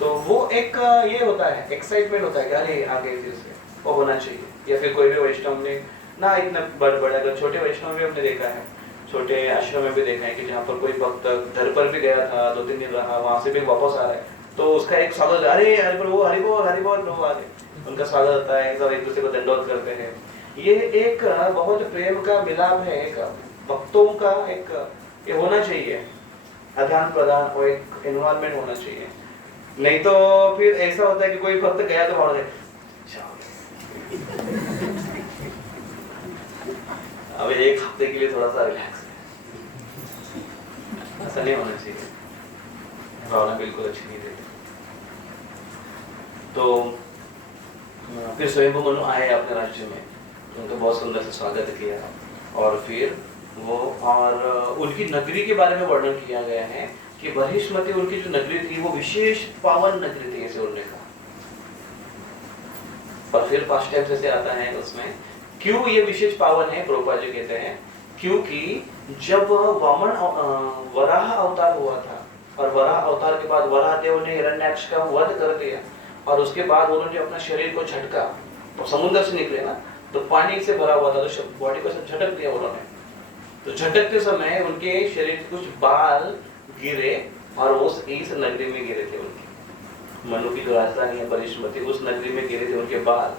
तो वो एक ये होता है, एक्साइटमेंट होता है कि अरे आगे फिर से वो होना चाहिए। या फिर कोई भी वैष्णव ने ना, इतने बड़े अगर छोटे वैष्णव भी हमने देखा है, छोटे आश्रम में भी देखा है कि जहाँ पर कोई भक्त घर पर भी गया था, 2-3 दिन रहा, वहां से भी वापस आ रहा है, तो उसका एक स्वागत, अरे वो हरि बोल लोग आ गए, उनका स्वागत होता है, सब एक दूसरे को दंडोत करते हैं। ये एक बहुत प्रेम का मिलाप है, एक भक्तों का एक ये होना चाहिए, आदान प्रदान और एक एनवायरमेंट होना चाहिए। नहीं तो फिर ऐसा होता है कि कोई भक्त गया तो भाड़ अब एक हफ्ते के लिए थोड़ा सा रिलैक्स, ऐसा नहीं होना चाहिए, भावना बिल्कुल अच्छी नहीं देती। तो फिर स्वयंभू मनु आए अपने राज्य में, उनका बहुत सुंदर से स्वागत किया, और फिर वो, और उनकी नगरी के बारे में वर्णन किया गया है कि बहिष्मति उनकी जो नगरी थी वो विशेष पावन नगरी थी, ऐसे उन्होंने कहा। और फिर पास्ट टेंस से आता है उसमें, क्यों ये विशेष पावन है, प्रभुपाद जी कहते हैं क्योंकि जब वामन वराह अवतार हुआ था, और वराह अवतार के बाद वराह देव ने हिरण्याक्ष का वध कर दिया, और उसके बाद उन्होंने अपना शरीर को झटका, तो समुद्र से निकले ना, तो पानी से भरा हुआ था, तो बॉडी को सब झटक दिया उन्होंने। तो झटकते समय उनके शरीर के कुछ बाल गिरे, और वो इस नगरी में गिरे थे। उनके मनु की जो राजधानी है बरिष्मति, उस नगरी में गिरे थे उनके बाल,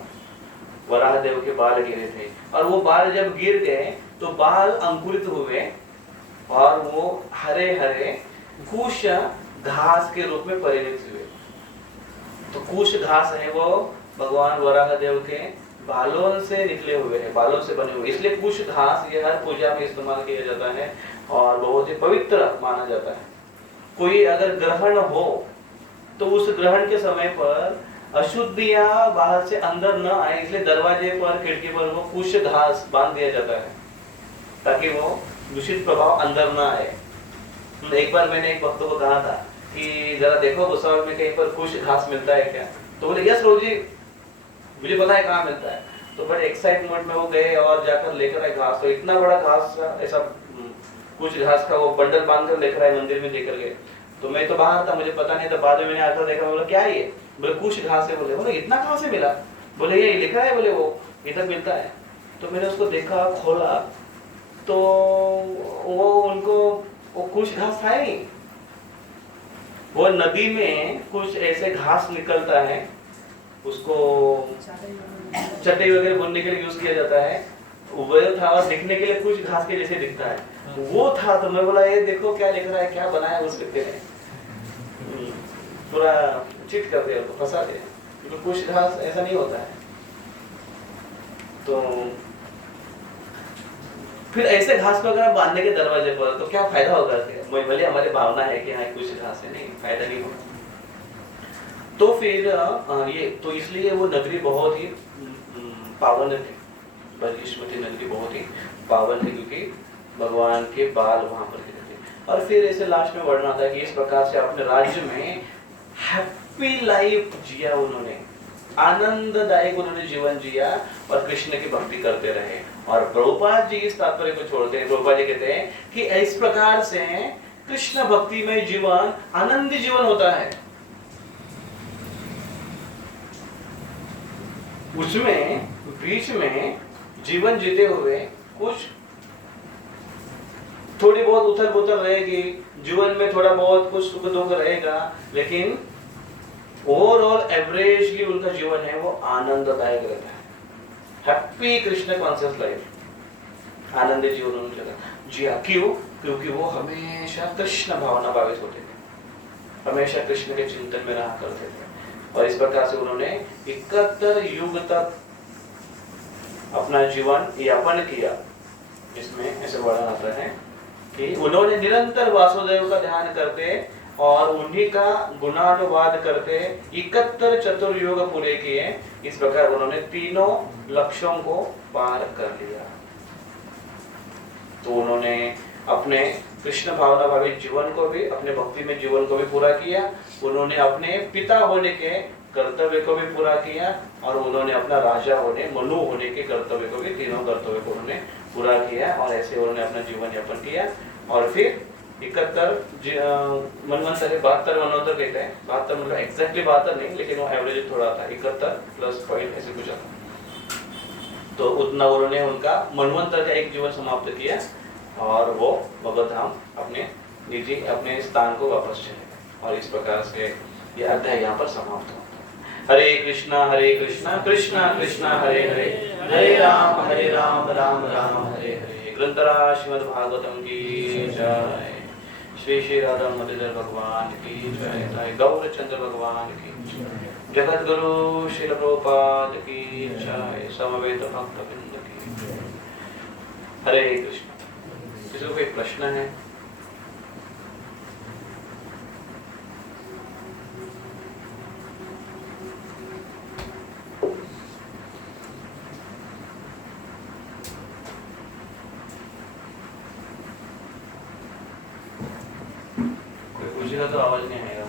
वराह देव के बाल गिरे थे। और वो बाल जब गिर गए तो बाल अंकुरित हुए, और वो हरे हरे कुश घास के रूप में परिणत हुए। तो कुश घास है वो भगवान वराह देव के बालों से निकले हुए हैं, बालों से बने हुए, इसलिए कुश घास ये हर पूजा में इस्तेमाल किया जाता है और बहुत ही पवित्र माना जाता है। कोई अगर ग्रहण हो तो उस ग्रहण के समय पर अशुद्धियां बाहर से अंदर न आए, इसलिए दरवाजे पर खिड़की पर वो कुश घास बांध दिया जाता है ताकि वो दूषित प्रभाव अंदर न आए। एक बार मैंने एक भक्त को कहा था कि जरा देखो भुसावल में कहीं पर कुश घास मिलता है क्या, तो बोले यस रोजी मुझे पता है कहाँ मिलता है। तो बड़े एक्साइटमेंट में वो गए और जाकर लेकर आए घास, तो इतना बड़ा घास ऐसा कुछ घास का वो बंडल बांध कर लेकर आए, मंदिर में लेकर गए। तो मैं तो बाहर था, मुझे पता नहीं था, बाद में मैंने आकर देखा, बोला क्या है ये, बोले कुछ घास है। बोले इतना कहाँ से मिला, बोले ये लिखा है, बोले वो इधर मिलता है। तो मैंने उसको देखा, खोला, तो वो उनको वो कुछ घास था ही, वो नदी में कुछ ऐसे घास निकलता है, उसको चटाई वगैरह बुनने के लिए यूज किया जाता है, वो था, और दिखने के लिए कुछ घास के जैसे दिखता है, वो था। तो मैं बोला ये देखो क्या लिख रहा है, क्या बनाया उस व्यक्ति ने, पूरा चीट कर दिया, उसको फंसा दिया, क्योंकि कुछ घास ऐसा नहीं होता है। तो फिर ऐसे घास को अगर बांधने के दरवाजे पर तो क्या फायदा होगा, भले हमारी भावना है कि हाँ कुछ घास है, नहीं फायदा नहीं होगा। तो फिर ये तो इसलिए वो नगरी बहुत ही पावन थी, बरिष्मति नगरी बहुत ही पावन थी, क्योंकि भगवान के बाल वहां पर गिरे थे। और फिर ऐसे लास्ट में वर्णन आता है कि इस प्रकार से अपने राज्य में हैप्पी लाइफ जिया उन्होंने, आनंददायक उन्होंने जीवन जिया और कृष्ण की भक्ति करते रहे। और प्रभुपाद जी इस तात्पर्य को छोड़ते हैं, प्रभुपाद जी कहते हैं कि इस प्रकार से कृष्ण भक्ति में जीवन आनंदी जीवन होता है। उसमें बीच में जीवन जीते हुए कुछ थोड़ी बहुत उथल पुथल रहेगी, जीवन में थोड़ा बहुत कुछ सुख दुख रहेगा, लेकिन ओवरऑल एवरेजली उनका जीवन है वो आनंददायक रहता है। हैप्पी कृष्ण कॉन्शियस लाइफ, आनंद जीवन उन्होंने जिया। क्यों? क्योंकि वो हमेशा कृष्ण भावना भावित होते थे, हमेशा कृष्ण के चिंतन में रहा करते थे। और इस प्रकार से उन्होंने 71 युग तक अपना जीवन यापन किया। इसमें ऐसे वर्णन आता है कि उन्होंने निरंतर वासुदेव का ध्यान करते और उन्हीं का गुणानुवाद करते 71 चतुर्युग पूरे किए। इस प्रकार उन्होंने तीनों लक्ष्यों को पार कर लिया। तो उन्होंने अपने कृष्ण भावना भावित जीवन को भी, अपने भक्ति में जीवन को भी पूरा किया, उन्होंने अपने पिता होने के कर्तव्य को भी पूरा किया, और उन्होंने अपना राजा होने, मनु होने के कर्तव्य को भी, तीनों कर्तव्य को उन्होंने पूरा किया। और ऐसे उन्होंने अपना जीवन यापन किया। और फिर 71 मनवंतर है, 72 मनवंतर कहते हैं, 72 मतलब एग्जैक्टली 72 नहीं, लेकिन वो एवरेज थोड़ा आता है, 71 प्लस पॉइंट ऐसे कुछ आता। तो उतना उन्होंने उनका मनवंतर का एक जीवन समाप्त किया और वो भगवत धाम अपने निजी अपने स्थान को वापस चले गए। और इस प्रकार से ये अध्याय यहाँ पर समाप्त होता है। हरे कृष्णा कृष्णा कृष्णा हरे हरे, हरे राम राम राम हरे हरे। ग्रंथराज श्रीमद् भागवतम की जय। श्री श्री राधा मधुकर भगवान की जय। गौरचंद्र भगवान की जय। जगत गुरु श्रील प्रभुपाद की जय। समवेत भक्त वृंद की जय। हरे कृष्ण। किसी को कोई प्रश्न है? तुलसी का तो आवाज नहीं आएगा।